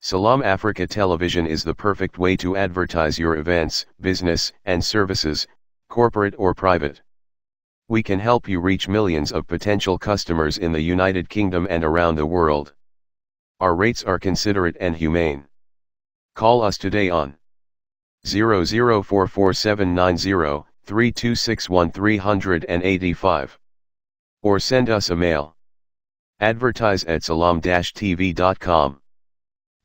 Salam Africa Television is the perfect way to advertise your events, business, and services, corporate or private. We can help you reach millions of potential customers in the United Kingdom and around the world. Our rates are considerate and humane. Call us today on 00447903261385 or send us a mail. Advertise at salam-tv.com.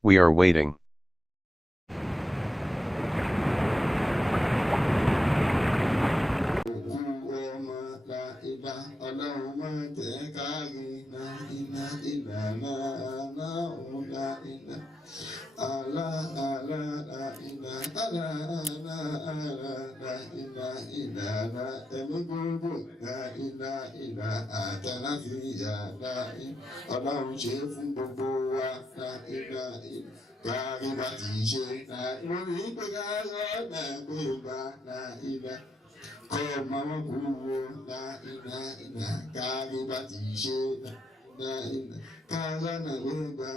We are waiting. Ọlọ́run ṣe fún gbogbo wa kárí bá ti ṣe lórí pé ká lọ́nà pé bá kọ́ máa kú wo kárí bá ti ṣe ká lọ́nà pé bá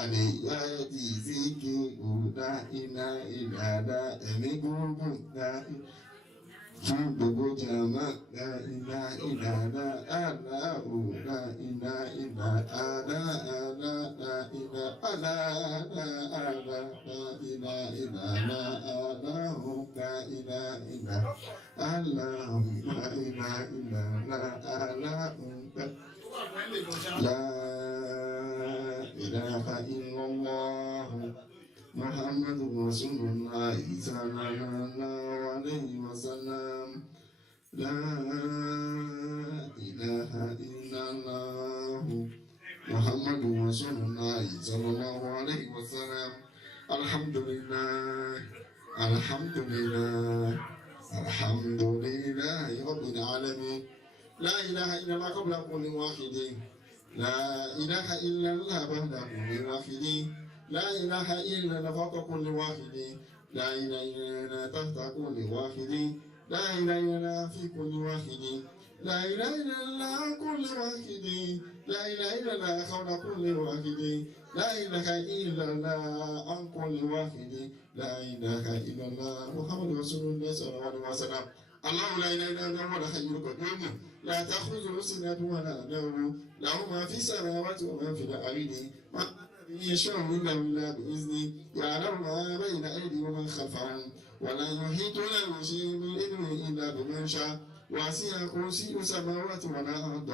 àlèyá ti sí kí o ìlànà ẹ̀mí gbogbo fún gbogbo jàmá ìlànà aláwò ìlànà محمد رسول الله صلى الله عليه وسلم لا إله إلا الله محمد رسول الله صلى الله عليه وسلم الحمد لله الحمد لله الحمد لله رب العالمين لا إله إلا الله قبل كل واحد لا إله إلا الله بعد كل واحد لا إله إلا الله فوق كل واحد لا إله إلا الله تحت كل واحد لا إله إلا الله في كل واحد لا إله إلا الله كل واحد لا إله إلا الله حول كل واحد لا إله إلا الله عن كل واحد لا إله إلا الله محمد رسول الله صلى الله عليه وسلم الله لا إله إلا الله ولا حي القيوم لا تأخذه سنة ولا نوم له ما في السماوات وما في الأرض يشاء إلا بإذنه يعلم ما بين أيديهم ومن خلفهم ولا يحيطون بشيء من علمه إلا بما شاء وسع كرسيه السماوات والأرض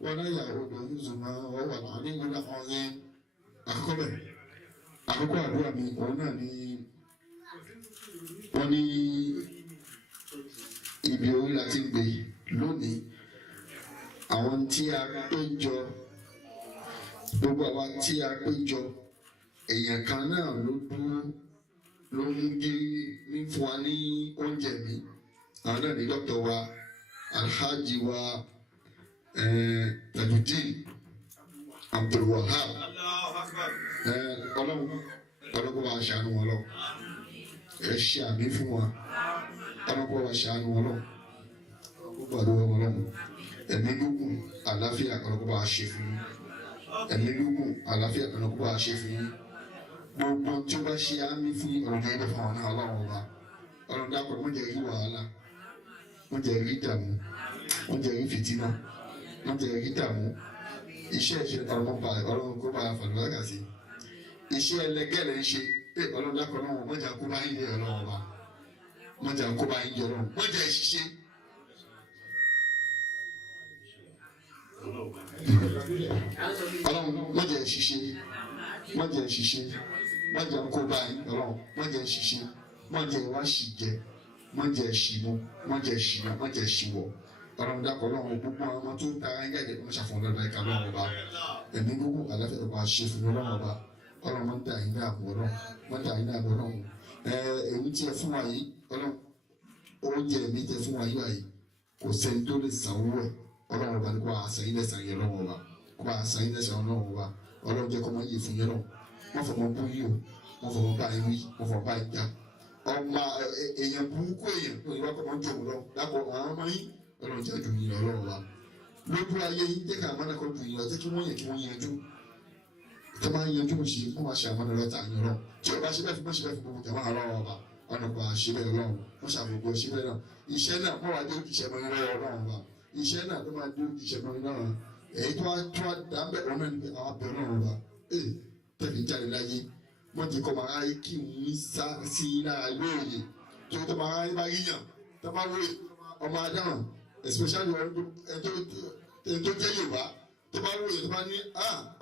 ولا يؤوده حفظهما وهو العلي العظيم. àkọ́kọ́ àdúrà mi òun náà ni wọ́n ní ibi orí láti gbé lónìí àwọn tí a péjọ gbogbo àwa tí a péjọ èèyàn kan náà ló dúró ló ń gé ní fún wa ní oúnjẹ mi àwọn náà ní dókítà wa alhaji wa tajudeen abdulwahab ọlọ́kọ̀ wa ṣàánú wọn lọ ẹ ṣe àmì fún wa ọlọ́kọ̀ wa ṣàánú wọn lọ gbogbo àdúrà wọn lọ́wọ́ ẹ̀mí lógún àlàáfíà ọlọ́kọ̀ wa ṣe fún yín ẹ̀mí lógún àlàáfíà ọlọ́kọ̀ wa ṣe fún yín gbogbo tí ó bá ṣe àmì fún yín ọlọ́dún ẹgbẹ́ fún àwọn náà ọlọ́run ọba ọlọ́dún àpò wọ́n jẹ́ rí wàhálà wọ́n jẹ́ rí ìdààmú wọ́n jẹ́ rí fìtínà wọ́n jẹ́ rí dààmú iṣẹ́ ọlọ́run kó bá fàlùbáríkà sí iṣẹ́ ẹlẹgẹ́ lè ń ṣe ọlọ́run dákọ̀ náà wọ́n jà kó bá yín jẹ ọlọ́run ọba wọ́n jà kó bá yín jẹ ọlọ́run wọ́n jẹ́ ìṣiṣẹ́. ọlọ́run wọ́n jẹ́ ìṣiṣẹ́ wọ́n jẹ́ ìṣiṣẹ́ wọ́n jẹ́ kó bá yín ọlọ́run wọ́n jẹ́ ìṣiṣẹ́ wọ́n jẹ́ wá ṣì jẹ wọ́n jẹ́ ṣìmú wọ́n jẹ́ ṣìnà wọ́n jẹ́ ṣìwọ̀ ọlọ́run dákọ̀ ọlọ́run gbogbo àwọn ọmọ tó ń ta ayé jáde wọ́n ṣàfihàn lọ́dọ̀ ẹ̀ka ọlọ́run ọba ẹ̀mí gbogbo àlàáfíà ọba ṣe fún ọlọ́run ọba ọlọ́run wọ́n ń ta yín ní àbọ̀ ọlọ́run wọ́n ń ta yín ní àbọ̀ ọlọ́run èyí tí ẹ fún wa yìí ọlọ́run oúnjẹ mi tẹ fún wa yìí wáyé kò sẹ́ni tó lè sanwó ẹ̀ ọlọ́run ọba ní kó àṣàyìn lẹ́sàn yẹn ọlọ́run ọba kó àṣàyìn lẹ́sàn ọlọ́run ọba ọlọ́run jẹ́ kó máa yẹ fún yẹn náà wọ́n fọmọ bú yìí o wọ́n fọmọ bá yín wí wọ́n fọmọ bá yín já ọmọ èèyàn burúkú èèyàn tó yẹ wá kọ́ máa ń jòwó lọ lápò àwọn ọmọ yín ọlọ́run jẹ́ dùn yín ọlọ́run ọba lójú ayé yín jẹ́ ká àmọ́nà kan dùn yín lọ jẹ́ kí wọ́n yanjú tó máa ń yanjú bó ṣe wọ́n máa ṣe àmọ́nà lọ́tà yín ọlọ́run tí ọba ṣe bẹ́ẹ̀ fún bó ṣe bẹ́ẹ̀ fún gbogbo jàmáà ọlọ́run ọba ọ̀nà pa àṣìbẹ̀ ọlọ́run wọ́n ṣàbùkù ọṣìbẹ̀ náà iṣẹ́ náà wọ́n wá dé òjìṣẹ́ mọ́ iná ọlọ́run ọba iṣẹ́ náà ló máa dé òjìṣẹ́ mọ́ iná ọ̀run èyí tó wá dá ń bẹ̀ ọ̀nà níbi àwọn abẹ ọlọ́run ọba tẹ̀lé jáde láyé wọ́n ti kọ́ máa rí kí n sá sí lára lóòyè tó tó máa rí bá yíyàn tó máa wé ọmọ adáhùn especially ẹni tó jẹ́ Yorùbá tó bá wé tó bá ní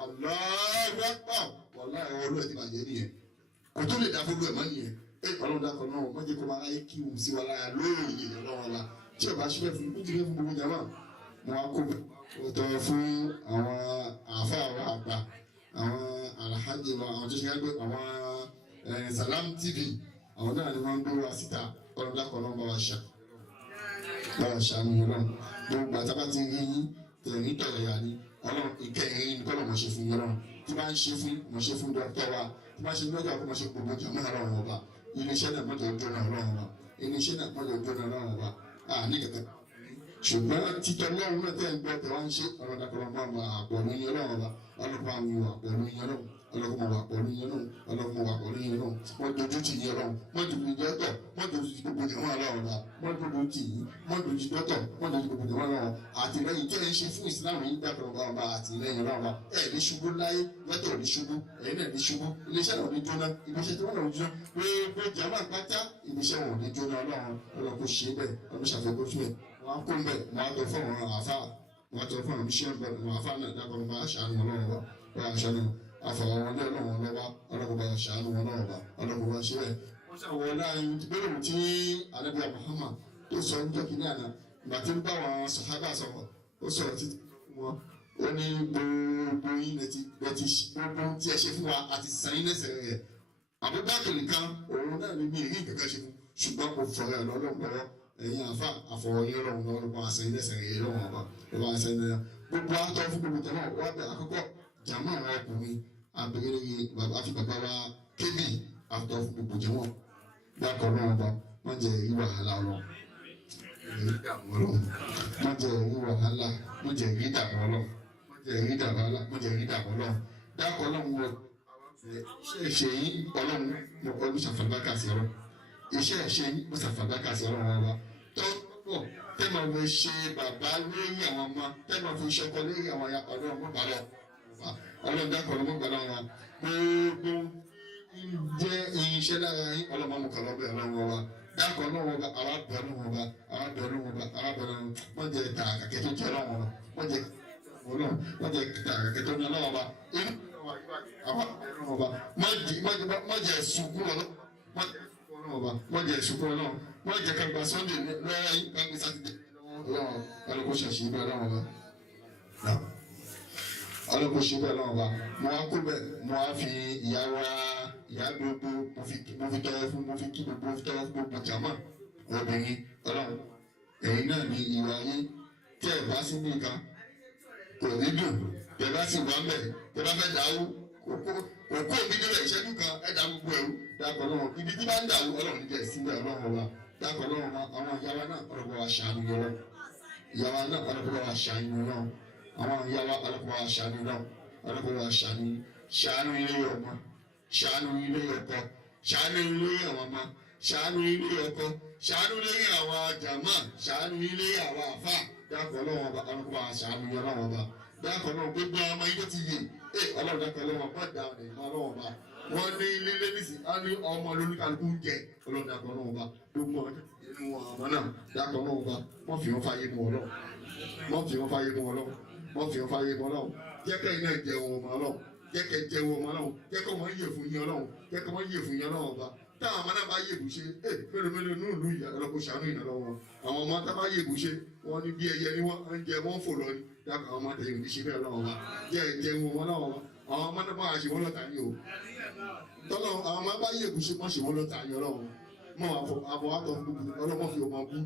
aláàbàpà wọ́n láì ọlọ́ọ̀ ti bàjẹ́ nìyẹn kò tó lè dá gbogbo ẹ̀ mọ́ nìyẹn ọlọ́run dákọ̀ náà wọ́n jẹ́ kó máa rí kí n sí wa lára lóòyè ọlọ́run wa tí ọba ṣílẹ̀ fún mi fún gbogbo jàmá mo wá kó tọrọ fún àwọn àáfàá wa àgbà àwọn alhaji wa àwọn tó ṣe ká gbé àwọn Salam TV àwọn náà ni wọ́n ń gbé wa síta ọlọ́run dákọ̀ náà bá wa ṣàánú ọlọ́run gbogbo àtàbà ti rí yín tẹ̀rín tọ̀rọ̀ yà ni ọlọ́run ìkẹyìn ní kọ́lọ̀ mọ̀ ṣe fún yín ọlọ́run tí bá ń ṣe fún mọ̀ ṣe fún dọ́kítọ̀ wa tí bá ṣe lọ́jọ́ àkọ́mọ̀ ṣe gbogbo jàmá ọlọ́run ọba iléeṣẹ́ náà mọ́tò ojú ọ̀nà ọlọ́run wa iléeṣẹ́ náà mọ́tò ojú ọ̀nà ọlọ́run wa ní kẹ̀kẹ́ ṣùgbọ́n títọ́ ọlọ́run náà tẹ̀ ń gbọ́ tẹ̀ wá ń ṣe ọ̀rọ̀ dàkọ̀rọ̀ máa ma àpọ̀lú yẹn ọlọ́run wa ọlọ́run àmì wà pọ̀lú yẹn ọlọ́run ọlọ́run wà pọ̀lú yẹn ọlọ́run ọlọ́run wà pọ̀lú yẹn ọlọ́run wọ́n dojú tì yẹn ọlọ́run wọ́n dojú tì dọ́tọ̀ wọ́n dojú tì gbogbo ìjọba ọlọ́run wa wọ́n dojú tì yín wọ́n dojú tì dọ́tọ̀ wọ́n dojú gbogbo ìjọba ọlọ́run àtìlẹ́yìn tẹ́ ẹ ṣe fún ìsìlámù yín dàkọ̀rọ̀ bá ọba àtìlẹ́yìn ọlọ́run wa ẹ̀ ní ṣubú láyé lọ́tọ̀ ní ṣubú ẹ̀yin náà ní ṣubú iléeṣẹ́ náà ní jóná iléeṣẹ́ tí wọ́n náà ní jóná gbogbo jàmá pátá iléeṣẹ́ wọn ní jóná ọlọ́run kò ṣe bẹ́ẹ̀ ọdún ṣàfẹ́kọ́ fún ẹ̀ wọ́n á kó ń bẹ̀ wọ́n á tọ́ fún àwọn àfa wọ́n á tọ́ fún àwọn oníṣẹ́ àwọn àfa náà dàkọ̀rọ̀ bá aṣáájú ọlọ́run wa bá aṣáájú àfọwọ́n ọlọ́run lọ́wọ́ ọlọ́run bá aṣáájú ọlọ́run wa ọlọ́run bá ṣe bẹ́ẹ̀ wọ́n ṣàwọ̀ láàrin gbẹ́rù tí anábíà Muhammad tó sọ ń jọ́ kínní àná ìgbà tí ń bá àwọn sàhábà sọ̀rọ̀ ó sọ̀rọ̀ títí wọn ó ní gbogbo yín lẹ́tí gbogbo tí ẹ ṣe fún wa àti sàn yín lẹ́sẹ̀ rẹ̀ Abubakar nìkan òun náà ní bí ìrìn kankan ṣe fún ṣùgbọ́n kò fọ̀rọ̀ ẹ̀ lọ́lọ́gbọ̀rọ̀ ẹ̀yin àfa àfọwọ́yìn ọlọ́run náà ló bá àṣẹ yín lẹ́sẹ̀ rẹ̀ lọ́wọ́ ọba ló bá àṣẹ yín lẹ́sẹ̀ gbogbo àtọ́ fún gbogbo tẹ̀lé wà bẹ̀ àkọ́kọ́ jàmọ́ àwọn ọkùnrin abẹ́rẹ́ àfi bàbá wa kébì àtọ́ fún gbogbo jẹ́wọ́n dákọ̀ náà ọba wọ́n jẹ́ ìwà àlà ọlọ́run wọ́n jẹ́ ìwà àlà wọ́n jẹ́ ìdààmú ọlọ́run wọ́n jẹ́ ìdààmú ọlọ́run wọ́n jẹ́ ìdààmú ọlọ́run dákọ̀ ọlọ́run wọ iṣẹ́ yín ọlọ́run ọdún ṣàfàlùbákà sí ọlọ́run iṣẹ́ ẹ̀ṣẹ́ yín ó ṣàfàlùbákà sí ọlọ́run ọba tó pọ̀ tẹ́lọ̀ fi ṣe bàbá lórí àwọn ọmọ tẹ́lọ̀ fi ṣọkọ lórí àwọn ọlọ́run mọ́gbà lọ ọlọ́run dákọ̀ ọlọ́run mọ́gbà lọ́wọ́ gbogbo jẹ́ irinṣẹ́ lára yín ọlọ́run mọ́kà lọ́bẹ̀ ọlọ́run ọba dákọ̀ ọlọ́run ọba àwa bẹ̀ ọlọ́run ọba àwa bẹ̀ ọlọ́run ọba àwa bẹ̀ ọlọ́run wọ́n jẹ́ ta àkàkẹ́ tó jẹ́ ọlọ́run ọba wọ́n jẹ́ ta àkàkẹ́ tó jẹ́ ọlọ́run ọba àwa bẹ̀ ọlọ́run ọba wọ́n jẹ́ sunkún ọlọ́run wọ́n jẹ́ sunkún ọlọ́run wọ́n jẹ́ kàgbà Sunday lọ́wọ́ yín kàgbà Saturday ọlọ́run ọlọ́kọ̀ ṣàṣì bẹ́ẹ̀ ọlọ́run ọba ọlọ́kọ̀ ṣe bẹ́ẹ̀ ọlọ́run ọba mo wá kó bẹ́ẹ̀ mo wá fi ìyá gbogbo mo fi tọrọ fún mo fi kí gbogbo mo fi tọrọ fún gbogbo jàmá obìnrin ọlọ́run ẹ̀yin náà ní ìwà yín tẹ́ ẹ̀ bá sí nìkan kò ní dùn tẹ́ bá sì wá mẹ́ tẹ́ bá fẹ́ dàrú òkú òbí nílẹ̀ ìṣẹ́jú kan ẹ̀dá gbogbo ẹ̀rú dákọ̀ náà ibi tí bá ń dàrú ọlọ́run níjẹ́ síbẹ̀ ọlọ́run ọba dákọ̀ náà àwọn ìyáwá náà ọlọ́pàá wa ṣàánú yọrọ ìyáwá náà ọlọ́pàá wa ṣàánú náà àwọn ìyáwá ọlọ́pàá wa ṣàánú náà ọlọ́pàá wa ṣàánú ilé ọmọ ṣàánú ilé ọkọ ṣàánú ilé àwọn ọmọ ṣàánú ilé ọkọ ṣàánú ilé àwọn jàmá ṣàánú ilé àwọn àfà dákọ̀ ọlọ́wọ́n ọba ọlọ́kọ̀ bá aṣáájú yẹn ọlọ́wọ́n ọba dákọ̀ náà gbogbo ọmọ yìí tó ti yè ọlọ́run dákọ̀ ọlọ́wọ́n bá dà ọ̀nà ìmọ̀ ọlọ́wọ́n ọba wọ́n ní ilé lẹ́nìsì á ní ọmọ lóníkàlùkù ń jẹ ọlọ́run dákọ̀ ọlọ́wọ́n ọba gbogbo inú ọmọ náà dákọ̀ ọlọ́wọ́n ọba wọ́n fi wọn fàyè mọ́ ọlọ́run wọ́n fi wọn fàyè mọ́ ọlọ́run wọ́n fi wọn fàyè mọ́ ọlọ́run jẹ́kẹ́ iná jẹun ọmọ ọlọ́run jẹ́kẹ́ jẹun ọmọ ọlọ́run jẹ́kẹ́ wọ́n yè fún yín ọlọ́run jẹ́kẹ́ wọ́n yè fún yín ọlọ́run ọba táwọn ọmọ náà bá yè bùṣe mélòó ní ìlú ìyá ọlọ́kọ̀ ṣàánú ìnáwó wọn àwọn ọmọ tá bá yè bùṣe wọn ní bí ẹyẹ ni wọn ń jẹ wọn fò lọ ní dákọ̀ àwọn ọmọ tẹ̀yìn òníṣe bẹ́ẹ̀ lọ́wọ́ wa jẹ́ jẹun wọn lọ́wọ́ wa àwọn ọmọ náà máa ṣe wọn lọ́ta ní o tọ́lọ́ àwọn ọmọ bá yè bùṣe wọ́n ṣe wọn lọ́ta ní ọlọ́wọ́ mọ àbọ̀ àtọ̀ gbogbo ọlọ́mọ fi ọmọ bú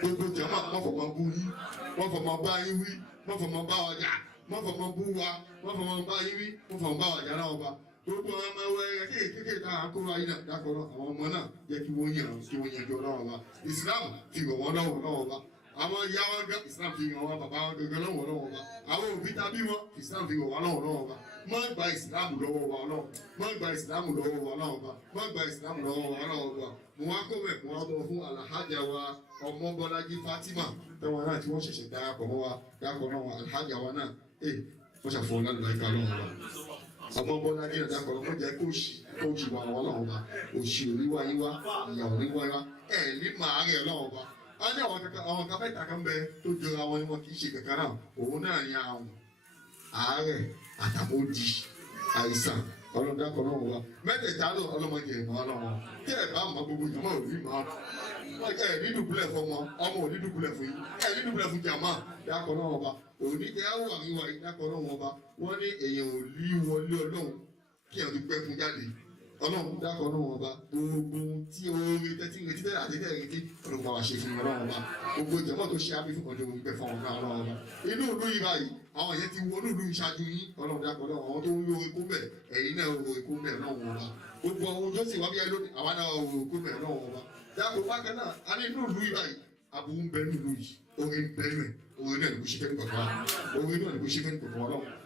gbogbo jama wọ́n fọmọ bú yín wọ́n fọmọ bá yín wí wọ́n fọmọ bá ọjà wọ́n fọmọ bú wa wọ́n fọmọ bá yín wí wọ́n fọmọ bá ọjà náà ọba gbogbo ọmọ ẹwẹ kéékèèké tá a kó wa yín náà dákọrọ àwọn ọmọ náà jẹ́ kí wọ́n yàn jọ lọ́wọ́ wa Islam fi wọ̀ wọ́n lọ́wọ́ wa àwọn ìyá wọn gbà Islam fi wọ̀ wọ́n bàbá wọn gẹ́gẹ́ lọ́wọ́ wa àwọn òbí tàbí wọn Islam fi wọ̀ wọ́n lọ́wọ́ wa má gba Islam lọ́wọ́ wa lọ́wọ́ má gba Islam lọ́wọ́ wa lọ́wọ́ wa má gba Islam lọ́wọ́ wa lọ́wọ́ wa mo wá kó mẹ mo wá bọ fún alhaja wa ọmọ Bọ́lájí Fatima tẹwọn náà tí wọ́n ṣẹ̀ṣẹ̀ darapọ̀ mọ́ wa darapọ̀ mọ́ wa alhaja wa náà wọ́n ṣàfihàn lánàá ìka lọ́wọ́ wa ọmọ Bọ́lájí náà darapọ̀ mọ́ jẹ́ kóòṣì wa wọn lọ́wọ́ wa òṣì òríwá yín wá ìyà òríwá yín wá ní màá rẹ̀ lọ́wọ́ wa a ní àwọn kan mẹ́ta kan bẹ tó jọra wọn ni wọn kì í ṣe kankan náà òun náà ní àwọn àárẹ̀ àtàmódì àìsàn ọlọ́dà kan náà wà mẹ́tẹ̀ẹ̀ta lọ ọlọ́mọdé ẹ̀mọ́ ọlọ́wọ́ tí ẹ̀ bá mọ gbogbo ìjọba òbí mọ́ ẹ̀ ní dùbúlẹ̀ fọmọ ọmọ ò ní dùbúlẹ̀ fún yín ẹ̀ ní dùbúlẹ̀ fún jàmá dákọ̀ náà wọ́n bá òní ẹ̀ á wà wíwá yìí dákọ̀ náà wọ́n bá wọ́n ní èèyàn ò lí wọlé ọlọ́run kí ẹ̀ dúpẹ́ fún jáde ọlọ́run dákọ̀ náà wọ́n bá gbogbo tí oore tẹ́tí retí tẹ́lẹ̀ àti tẹ́lẹ̀ retí ọlọ́run bá wa ṣe fún ọlọ́run bá gbogbo ìjọba tó ṣe àbí fún ọjọ́ òun pẹ́ fún ọlọ́run bá inú ìlú yìí báyìí àwọn yẹn ti wọnú ìlú ìṣáájú yín ọlọ́run dákọ̀ náà àwọn tó ń lo ikú bẹ̀ ẹ̀yin náà wo ikú bẹ̀ náà wọ́n bá gbogbo ohun tó sì wá bí ẹlòmí àwa náà wo ikú bẹ̀ náà wọ́n bá dákọ̀ bákan náà a ní inú ìlú yìí báyìí aburú ń bẹ nínú yìí orin ń bẹ nínú ẹ̀ orin náà ní kò ṣe fẹ́ nípa kan orin náà ní kò ṣe fẹ́ nípa kan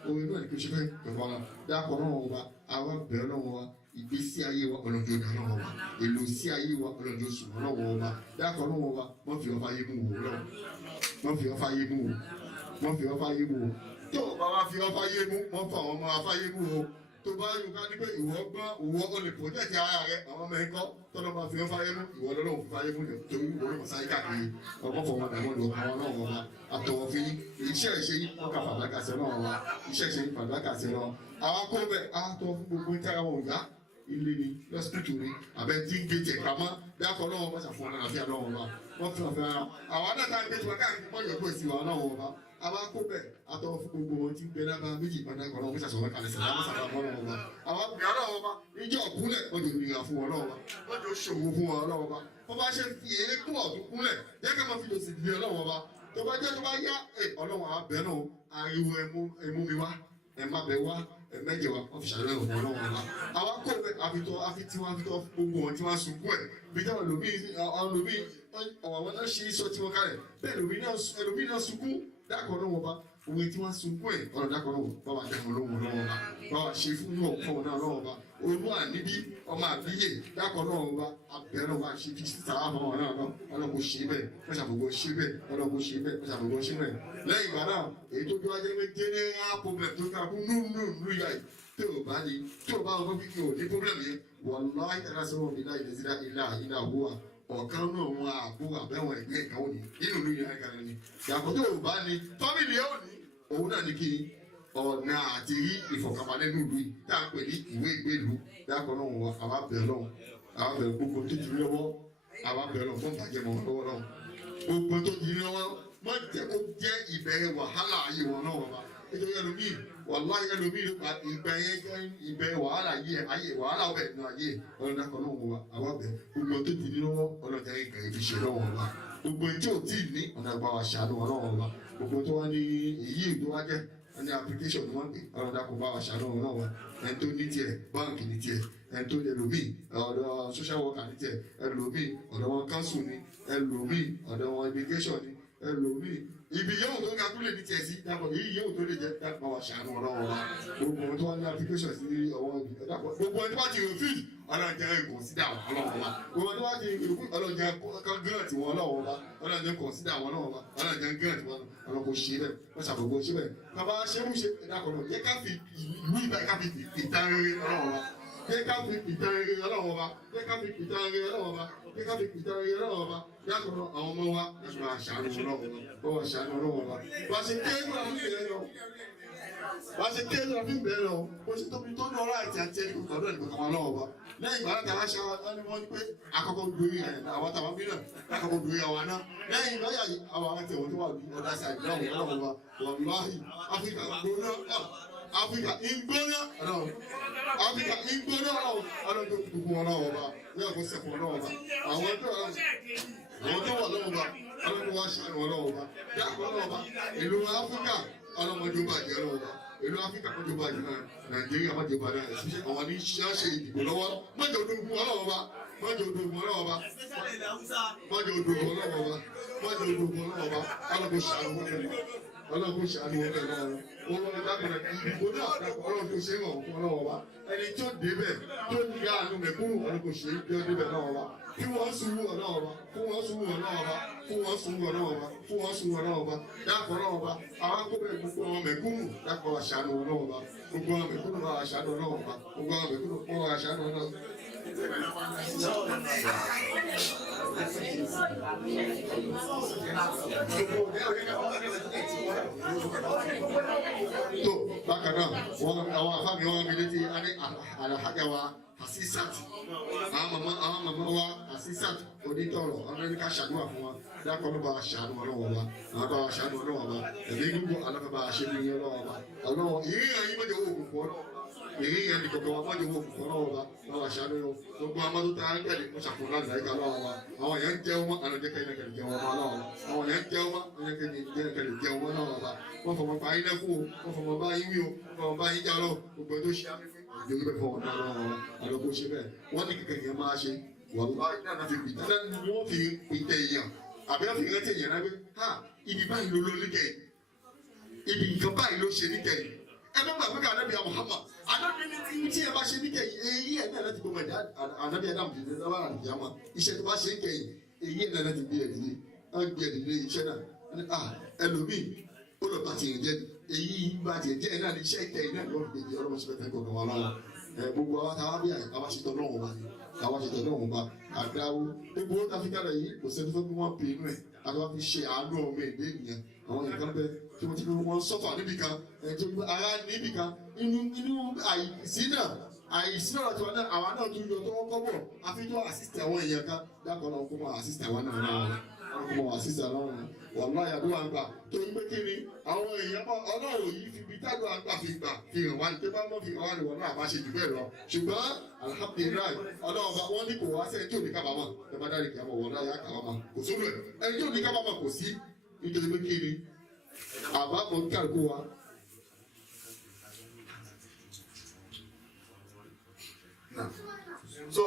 orin náà ní kò ṣe fẹ́ nípa kan dákọ̀ náà wọ́n bá àwa bẹ̀rẹ̀ náà wọ́n bá ìgbésí ayé wa ọlọ́jọ́ ní ọlọ́wọ́ wa èlò sí ayé wa ọlọ́jọ́ sùn ọlọ́wọ́ wa dákọ̀ ọlọ́wọ́ wa wọ́n fi ọfà yé mú wò lọ́wọ́ wọ́n fi ọfà yé mú wò wọ́n fi ọfà yé mú wò tó o bá wá fi ọfà yé mú wọ́n fa àwọn ọmọ afá yé mú wò tó bá yóò ká ní pé ìwọ gbọ́n ìwọ ọlẹ̀ pọ̀jẹ́tì ara rẹ àwọn ọmọ ẹ̀kọ́ tọ́lọ́ máa fi ọfà yé mú ìwọ lọ́lọ́wọ́ fi fà yé mú yẹn torí ìwọ lọ́wọ́ sáyé káàkiri ọkọ̀ fọwọ́ dàgbọ́n lọ àwọn ọlọ́wọ́ wa àtọwọ́ fi iṣẹ́ ìṣe yín ọkà fàdákàṣẹ náà wa iṣẹ́ ìṣe yín fàdákàṣẹ náà àwọn akọ́bẹ̀ àtọ̀ fún gbogbo ìtara wọn ò yá ilé ni lọ́sítítù ni àbẹ̀ tí ń gbé jẹ̀ pamọ́ dákọ̀ lọ́wọ́ bá ṣàfihàn àlàáfíà lọ́wọ́ wa wọ́n fi ọ̀fẹ́ ara àwọn adáta ń gbé tiwa káàkiri mọ́ ìyọ̀kọ́ ìsìn wa lọ́wọ́ wa àwa kó bẹ̀ àtọ̀ fún gbogbo wọn tí ń gbé lábá méjì ìpàdé àkọ́ lọ́wọ́ ṣàṣọwọ́ kalẹ̀ sẹ̀dá mọ́sàkà mọ́ lọ́wọ́ wa àwa bìí ọlọ́wọ́ wa níjọ́ kúnlẹ̀ wọ́n jò nìyà fún wọn lọ́wọ́ wa wọ́n jò ṣòwò fún wọn lọ́wọ́ wa wọ́n bá ṣe fi èékún ọ̀tún kúnlẹ̀ jẹ́ ká máa fi lòsì gbé ọlọ́wọ́ wa tó bá jẹ́ tó bá yá ọlọ́wọ́ àbẹ̀ náà ariwo ẹmú mi wá ẹ má bẹ wá ẹ mẹjẹ wa wọn fi ṣàlùwẹ̀ òun ọlọ́wọ́ wa àwa kó àfitọ́ gbogbo wọn tí wọ́n sunkún ẹ̀ bí táwọn ẹlòmíì ọ̀wọ́ náà ṣe sọ tí wọ́n kálẹ̀ bẹ́ẹ̀ ẹlòmíì náà sunkún dákọ̀ náà wọ́n bá òwe tí wọ́n sunkún ẹ̀ ọ̀rọ̀ dákọ̀ náà bá wà dẹ́kun lọ́wọ́ lọ́wọ́ wa bá wà ṣe fún yóò fún náà lọ́wọ́ wa olú àníbí ọmọ àbíyè dákọ̀ náà wọ́n bá abẹ́rẹ́ wa ṣe fi sàrà fún wọn náà ọlọ́kọ̀ ṣe bẹ́ẹ̀ wọ́n ṣàbògbò ṣe bẹ́ẹ̀ ọlọ́kọ̀ ṣe bẹ́ẹ̀ wọ́n ṣàbògbò ṣe bẹ́ẹ̀ lẹ́yìn ìgbà náà èyí tó bí wá jẹ́ pé general problem tó ká fún nùnú yá yìí tí o bá ní tí o bá wọn fún kíkì ò ní problem yẹn wallahi tẹ́lá sọ́wọ́n mi láì lẹ́sí ilá àbúwà ọ̀kan náà wọn àbúrò àbẹ̀wọ̀n ẹ̀gbẹ́ ìkàwé ni nínú ìlú yẹn kan ni yàtọ̀ tó o bá ní fámìlì ẹ̀ ò ní òun náà ní kí ọ̀nà àti rí ìfọ̀kànbalẹ̀ ní ìlú yìí tá a pè ní ìwé ìgbélú dákọ̀ náà wọn àwa bẹ̀rẹ̀ gbogbo tó ti rí lọ́wọ́ àwa bẹ̀rẹ̀ lọ fún ìbàjẹ́ mọ́ lọ́wọ́ náà gbogbo tó ti rí lọ́wọ́ má jẹ́ kó jẹ́ ìbẹ̀rẹ̀ wàhálà ayé wọn náà wọn bá nítorí ẹlòmíì wàláhì ẹlòmíì ìbẹ̀rẹ̀ wàhálà ayé wàhálà ọbẹ̀ nínú ayé ọlọ́dà kan náà wọn àwa bẹ̀ gbogbo tó ti rí lọ́wọ́ ọlọ́dà ìkànnì fi ṣe lọ́wọ́ wọn gbogbo tí ò tí ì ní ọ̀nà àgbà wa ṣàánú wọn náà wọn gbogbo tó wá ní èyí tó wá jẹ́ ní application ni wọ́n pè ọlọ́dà kò bá wa ṣàánú wọn náà wọn ẹni tó ní tiẹ̀ báǹkì ní tiẹ̀ ẹni tó ní ẹlòmíì ọ̀dọ̀ social worker ní tiẹ̀ ẹlòmíì ọ̀dọ̀ wọn council ní ẹlòmíì ọ̀dọ̀ wọn immigration ní ẹlòmíì ibi yóò tó kakúlẹ̀ ní tiẹ̀ sí dàpọ̀ èyí yóò tó lè jẹ́ dàpọ̀ wà ṣàánú ọlọ́wọ́ wa gbogbo ohun tó wà ní application sí ọwọ́ dàpọ̀ gbogbo ẹni tó bá ti refuse ọlọ́jẹ́ ìkọ̀nsídà wọn ọlọ́wọ́ wa gbogbo ẹni tó bá ti refuse ọlọ́jẹ́ gírẹ̀tì wọn ọlọ́wọ́ wa ọlọ́jẹ́ kọ̀nsídà wọn ọlọ́wọ́ wa ọlọ́jẹ́ gírẹ̀tì wọn ọlọ́kọ̀ ṣe bẹ́ẹ̀ wọ́n ṣàbọ̀gbọ̀ ṣe bẹ́ẹ̀ bàbá ṣẹ́múṣe dàpọ̀ náà yẹ ká fi ìlú ìgbà ká fi ìtàn rere ọlọ́wọ́ wa yẹ ká fi ìtàn rere ọlọ́wọ́ wa yẹ ká fi ìtàn rere ọlọ́wọ́ wa yẹ ká fi ìtàn rere ọlọ́wọ́ wa yàtọ̀ àwọn ọmọ wa láti máa ṣàánú ọlọ́wọ́ wa bọ́wọ́ ṣàánú ọlọ́wọ́ wa wá ṣe kéèkù àfi bẹ̀rẹ̀ lọ wá ṣe kéèkù àfi bẹ̀rẹ̀ lọ ó ṣe tóbi tó ní ọ̀rọ̀ àti àti ẹni kò tọ́jú ẹni kankan ọlọ́wọ́ wa lẹ́yìn ìgbà láti aláṣẹ ẹni wọ́n ní pé àkọ́kọ́ gbórí àwọn tàwọn mílíọ̀nù àkọ́kọ́ gbórí àwọn náà lẹ́yìn ìgbà yà àwọn àti ẹ̀wọ̀n tó wà ní ọ̀dà ṣàìdí ọlọ́wọ́ wa wàlúwàhì Áfíríkà gbóná Áfíríkà ìgbóná Áfíríkà ìgbóná ọlọ́dún gbogbo ọlọ́wọ́ wa yóò kó sẹ́kù ọlọ́wọ́ wa àwọn tó wà lọ́wọ́ wa ọlọ́dún wa ṣàánú ọlọ́wọ́ wa dáàbò ọlọ́wọ́ wa ìlú Áfíríkà ọlọ́mọdé bàjẹ́ ọlọ́wọ́ wa ìlú Áfíríkà mọ́jọ́ bàjẹ́ náà Nàìjíríà mọ́jọ́ bàjẹ́ náà ṣíṣe àwọn ní ṣe ìdìbò lọ́wọ́ mọ́jọ́ odògùn ọlọ́wọ́ wa mọ́jọ́ odògùn ọlọ́wọ́ wa mọ́jọ́ odògùn ọlọ́wọ́ wa mọ́jọ́ odògùn ọlọ́wọ́ wa ọlọ́dún ṣàánú ọlọ́run ṣàánú ọ̀rẹ́ lọ́wọ́ ọlọ́run dákùnrin ìdìbò náà dákùn ọlọ́run tó ṣe é hàn fún ọlọ́wọ́ wa ẹni tí ó débẹ̀ tó ní àánú mẹ̀kúrú ọlọ́run ṣe é bí ó débẹ̀ náà wa kí wọ́n sùúrù ọlọ́wọ́ wa kí wọ́n sùúrù ọlọ́wọ́ wa kí wọ́n sùúrù ọlọ́wọ́ wa kí wọ́n sùúrù ọlọ́wọ́ wa dákùn ọlọ́wọ́ wa àwọn akóbẹ̀ gbogbo ọmọ mẹ̀kúrú dákùn wa ṣàánú ọlọ́wọ́ wa gbogbo ọmọ mẹ̀kúrú wa ṣàánú ọlọ́wọ́ wa gbogbo ọmọ mẹ̀kúrú wa ṣàánú ọlọ́wọ́ tó bákan náà àwọn afáàmì wọn mi létí àlàájá wa Asisat àwọn màmá wa Asisat onítọ̀rọ̀ Amẹ́ríkà ṣàdúrà fún wa dákọ̀ ló bá wa ṣàánú ọlọ́wọ́ wa àwọn bá wa ṣàánú ọlọ́wọ́ wa ẹ̀mí gbogbo alábẹ́ bá wa ṣe ní ọlọ́wọ́ wa ọlọ́wọ́ ìrírí ayé mọ́jọ́ owó òkùnkùn ọlọ́wọ́ èyí yẹn ní kọ̀kọ́ wa mọ́jọ́ owó òkùnkùn ọlọ́wọ́ wa bá wa ṣàánú yọ gbogbo amadu tá a ń tẹ̀lé mo ṣàfihàn láti láyé ká lọ́wọ́ wa àwọn yẹn ń jẹ́ ọmọ àwọn jẹ́ kẹ́lẹ́ kẹ́lẹ́ jẹ́ ọmọ ọlọ́wọ́ àwọn yẹn ń jẹ́ ọmọ àwọn jẹ́ kẹ́lẹ́ jẹ́ ọmọ ọlọ́wọ́ wa wọ́n fọmọ bá yín lẹ́kùn o wọ́n fọmọ bá yín wí o wọ́n fọmọ bá yín já lọ gbogbo tó ṣe àjọyọ̀ bẹ́ẹ̀ fọwọ́ náà lọ́wọ́ wa àlọ́kọ̀ ṣe bẹ́ẹ̀ wọ́n ní kẹ̀kẹ́ yẹn máa ṣe wọ́n fi pìtẹ́ èèyàn àbí wọ́n fi rántí èèyàn náà pé ha ibi báyìí ló níkẹ́ ibi nǹkan báyìí ló ṣe níkẹ́ ẹ bá gbàgbé ká anábìyà Muhammad anábìyà tí ẹ bá ṣe níkẹ́ èyí ẹ̀ náà láti gbọmọ ẹ̀dá anábìyà Adam ti dẹ́rẹ́ wà láti yàmà iṣẹ́ tó bá ṣe níkẹ́ èyí ẹ̀ náà láti gbé ẹ̀dílé wọ́n gbé ẹ̀dílé iṣẹ́ náà ẹlòmíì ó lọ bá tiẹ̀ jẹ́ èyí bá tiẹ̀ jẹ́ náà ní iṣẹ́ ìkẹyìn náà lọ́ọ́ gbèjì ọlọ́mọṣẹ́fẹ́ kọ̀ọ̀kan wà lọ́wọ́ gbogbo àwọn táwa bí àwọn ṣètò náà wọ́n bá ní àwọn ṣètò náà wọ́n bá àdáwó gbogbo owó tàfikà rẹ̀ yìí kò sẹ́ni fún mi wọ́n pè inú ẹ̀ àti wọ́n fi ṣe àánú ọmọ èdè ènìyàn àwọn nǹkan bẹ tí wọ́n ti fi wọ́n sọ́fà níbi kan tí ara níbi kan inú àìsí náà tí wọ́n náà àwọn náà tún yọ tó wọ́n kọ́ bọ̀ àfihàn àsìsì àwọn èèyàn kan dákọ̀ náà kó máa àsìsì àwọn náà kó máa àsìsì àwọn náà wọ́n láyà ló wà ń gbà tó ń gbé kí ni àwọn èèyàn bá ọlọ́run yìí fi bí tágbà àgbà fi gbà fi hàn wá ní pé bá mọ́ fi hàn wá ní wọn náà bá ṣe jù bẹ́ẹ̀ lọ ṣùgbọ́n alhamdulilayi ọlọ́run bá wọ́n ní kò wá sẹ́yìn tí ò ní kábàámọ̀ ẹ bá dárí kí a mọ̀ wọ́n náà yá kábàámọ̀ kò sóbì ẹ̀ ẹni tí ò ní kábàámọ̀ kò sí nítorí pé kí ni àbámọ̀ ń kálukú wa. so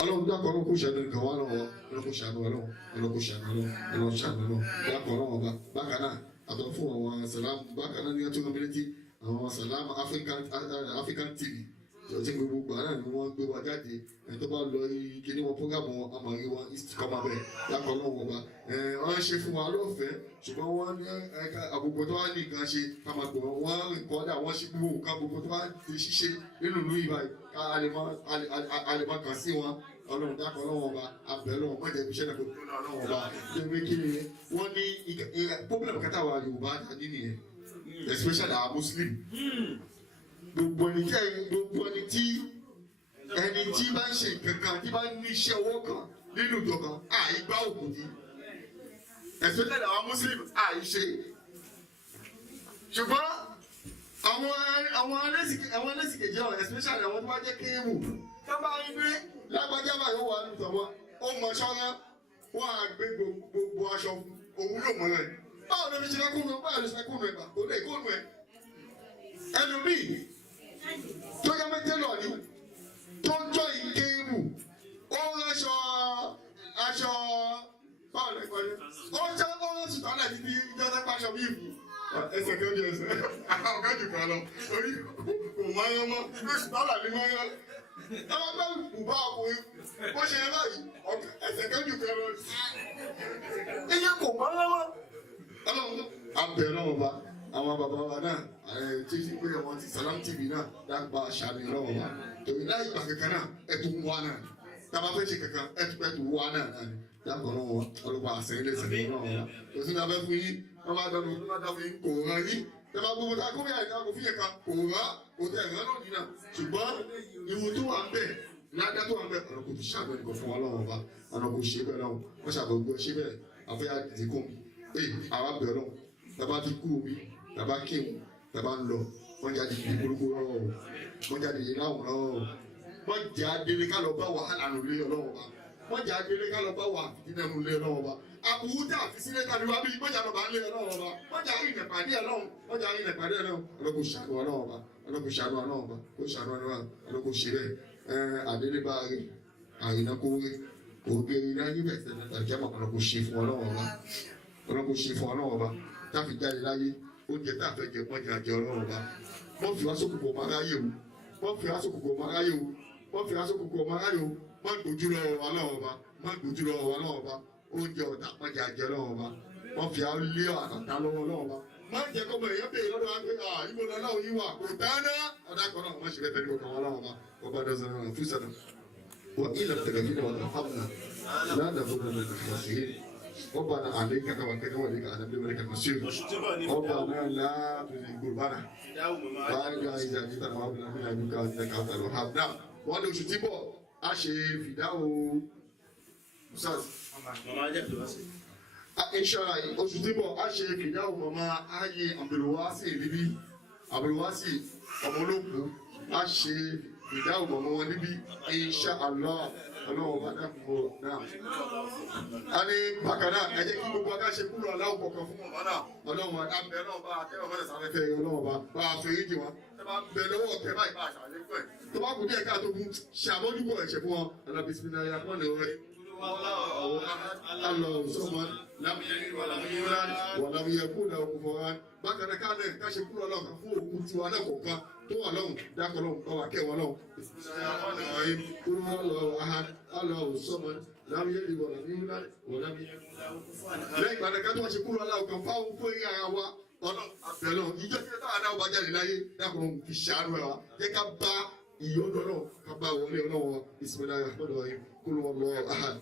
ọlọ́run dákọ̀ ọlọ́run kò ṣàánú nǹkan wá lọ́wọ́ ọlọ́run kò ṣàánú ọlọ́run kò ṣàánú ọlọ́run ṣàánú ọlọ́run dákọ̀ ọlọ́run ọba bákan náà àtọ̀ fún àwọn sàlámù bákan náà ní ẹtú community àwọn sàlámù African TV ọtí gbogbo àná ni wọ́n gbé wa jáde ẹni tó bá lọ kíní wọn programu wọn àmàrí wọn kọ́mọ bẹ́ẹ̀ dákọ̀ ọlọ́run ọba wọ́n ṣe fún wa lọ́fẹ̀ẹ́ ṣùgbọ́n wọ́n ní àgbègbè tó wá ní nǹkan ṣe kàmàgbò wọ́n rìkọ́dà wọ́n ṣe gbogbo nǹkan gbogbo tó wá ti ṣiṣẹ́ nínú ìlú ìbáyìí alẹ́mọ kan sí wọn ọlọ́run dákọ̀ ọlọ́run ọba abẹ́ ọlọ́run mọ̀jẹ̀ ibi iṣẹ́ náà kò tó ọlọ́run ọba lórí kí ni wọ́n ní problem kẹta wa Yorùbá ní nìyẹn especially our Muslim gbogbo ẹni tí bá ń ṣe kankan tí bá ní iṣẹ́ owó kan nínú ìjọ kan àìgbá òkú yìí especially our Muslim àìṣe ṣùgbọ́n àwọn ẹlẹ́sìnkejì ọ̀rọ̀ especially àwọn tó bá jẹ́ kéwù tó bá ń gbé lágbájá bá yóò wà nìtọ̀ wọn ó mọ ṣọ́nà wọn á gbé gbogbo aṣọ òun ló mọ rẹ̀ báwo ló fi ṣe kúnnú báwo ló ṣe kúnnú ẹ̀ bá kò lè kúnnú ẹ̀ ẹlòmíì tó yẹ mẹ́tẹ́lọ̀ ni tó ń jọ ìkéwù ó rẹ́ṣọ aṣọ báwo lè pẹ́ ó rẹ́ṣọ tọ́lẹ̀ níbi ìjọba pàṣọ ẹsẹ̀ kan jẹ ẹsẹ̀ àwọn kan jù kan lọ orí kò máa yan mọ́ dọ́là ní máa yan táwọn bá kù bá ọkùnrin bó ṣe yẹ báyìí ẹsẹ̀ kan jù kan lọ ẹyẹ kò máa yan mọ́ ọlọ́run abẹ́rẹ́ ọba àwọn bàbá wa náà tí pé ọmọ ti Salam TV náà dágbà ṣàmì lọ́wọ́ wa torí láì gbà kankan náà ẹ̀tún wá náà tábà fẹ́ ṣe kankan ẹ̀tún wá náà ni dákọ̀ náà wọn ọlọ́pàá àṣẹ ilé ìsìn náà wọn kò sí ní abẹ́ fún yín wọ́n bá dánú wọ́n bá dá fún yín kò rán yín tẹ́lá gbogbo tá a kó bí àyíká kò fi yẹ ká kò rán kò tẹ̀ rán náà nínà ṣùgbọ́n ìwù tó wà ń bẹ̀ ládá tó wà ń bẹ̀ ọ̀nà kò tó ṣàbẹ̀ nìkan fún ọlọ́run ọba ọ̀nà kò ṣe bẹ́ẹ̀ náà wọ́n ṣàbẹ̀wò ṣe bẹ́ẹ̀ àfẹ́yà dìkùn àwa bẹ̀rẹ̀ náà tàbá ti kú omi tàbá kéwù tàbá ń lọ wọ́n jáde ìdí gbogbo lọ́wọ́ wọ́n jáde ìdí láwùn lọ́wọ́ wọ́n jẹ́ adélé ká lọ bá wàhálà lórí ọlọ́wọ́ wa wọ́n jẹ́ adélé ká lọ bá wà fìdínà lórí ọlọ́wọ́ wa àbúrú tá a fi sílẹ̀ tàbí wá bí wọ́n jà lọ bá ń lé ọlọ́wọ́ wa wọ́n jà àyìn ìpàdé ọlọ́wọ́ wọ́n jà àyìn ìpàdé ọlọ́wọ́ ọlọ́kùn ṣàánú ọlọ́wọ́ wa ọlọ́kùn ṣàánú ọlọ́wọ́ wa kó ṣàánú ọlọ́wọ́ wa ọlọ́kùn ṣe bẹ́ẹ̀ adélé bá rí àyìnà kó rí ògbé iná níbẹ̀ tẹ̀lé ọlọ́kùn ṣe fún ọlọ́wọ́ wa ọlọ́kùn ṣe fún ọlọ́wọ́ wa táfi jáde láyé oúnjẹ tá a fẹ́ jẹ pọ́njà jẹ ọlọ́run wa wọ́n fi aṣọ kòkò ọmọ aráyé o wọ́n fi aṣọ kòkò ọmọ aráyé o wọ́n fi aṣọ kòkò ọmọ aráyé o wọ́n gbójú lọ́wọ́ wa lọ́wọ́ wa wọ́n gbójú lọ́wọ́ wa lọ́wọ́ wa oúnjẹ ọ̀tá pọ́njà jẹ lọ́wọ́ wa wọ́n fi alé àtàtà lọ́wọ́ lọ́wọ́ wa má jẹ́ kọ́mọ èèyàn bèèrè lọ́dọ̀ wa pé ìbò lọ́la òyìn wà kò dáná ọ̀dà kan náà má ṣe fẹ́ tẹ́lẹ̀ ọkàn wa lọ́wọ́ wa ọba dọ́sẹ̀ náà fún sẹ́nà wọ́n ilẹ̀ tẹ̀lẹ̀ fún wọn hàmùnà ládàá fún wọn lọ́wọ́ ربنا عليك توكلنا وإليك أنبنا وإليك المصير ربنا لا تزغ قلوبنا بعد إذ هديتنا وهب لنا من لدنك إنك أنت الوهاب náà wọ́n ní oṣù tí bọ̀ a ṣe fìdáwò musaz inshallah oṣù tí bọ̀ a ṣe fìdáwò mama ayé Abdulwasi níbí Abdulwasi ọmọ olóògùn a ṣe fìdáwò mama wọn níbí inshallah ọlọ́wọ́ bá dàpọ̀ náà. a ní bákan náà ẹ jẹ́ kí gbogbo akáṣe kúrò aláwọ̀ kọ̀ọ̀kan fún ọ̀bá náà ọlọ́wọ́ abẹ náà bá akẹ́wọ̀n mẹ́rin sáfẹ́fẹ́ ọlọ́wọ́ bá a fẹ́ yíjì wọn. ẹ bá bẹ lọ́wọ́ ọ̀tẹ̀ báyìí bá a ṣàlẹ́ fún ẹ̀. tó bá kù díẹ̀ káàtó fún ṣàmójúbọ̀ ẹ̀ṣẹ̀ fún wọn. ọ̀nà bisimilá ya kọ́ lè rẹ̀. Allah sọ́mọ lámúyẹ́ wàlámúyẹ́ kó lọ kúfọ̀ọ́ bákan náà káṣe kúrò aláwọ̀ fún òkú tiwa náà kọ̀ọ̀kan tó wà lọ́hùn dákọ̀ lọ́hùn bá wà kẹwàá lọ́hùn. Allahu Samad lam yalid wa lam yulad wa lam yakun lahu kufuwan ahad. Lẹ́yìn ìgbà kan tó wọ́n ṣe kúrò aláwọ̀ kan fáwọn fún eré ara wa ọ̀nà àbẹ̀lọ́ ìjọ tí táwọn adáwọ̀ bá jáde láyé dákọ̀ lọ́hùn fi ṣàánú ẹ̀ wá jẹ́ ká bá ìyọ́dọ̀ náà ká bá wọlé ọlọ́wọ́ bismillahir rahmanir rahim qul huwallahu ahad.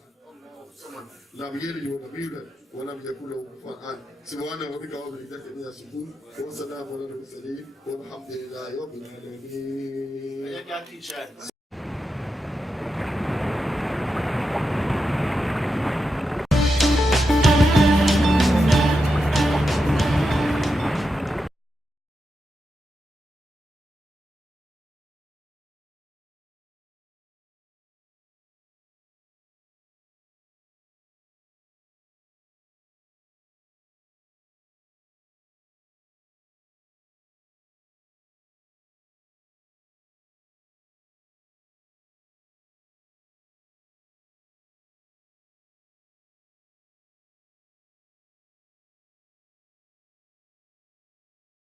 lam yalid wa lam yulad wa lam yakun lahu kufuwan ahad. Subhana rabbika rabbil izzati amma yasifun wa salamun alal mursalin walhamdulillahi rabbil alamin.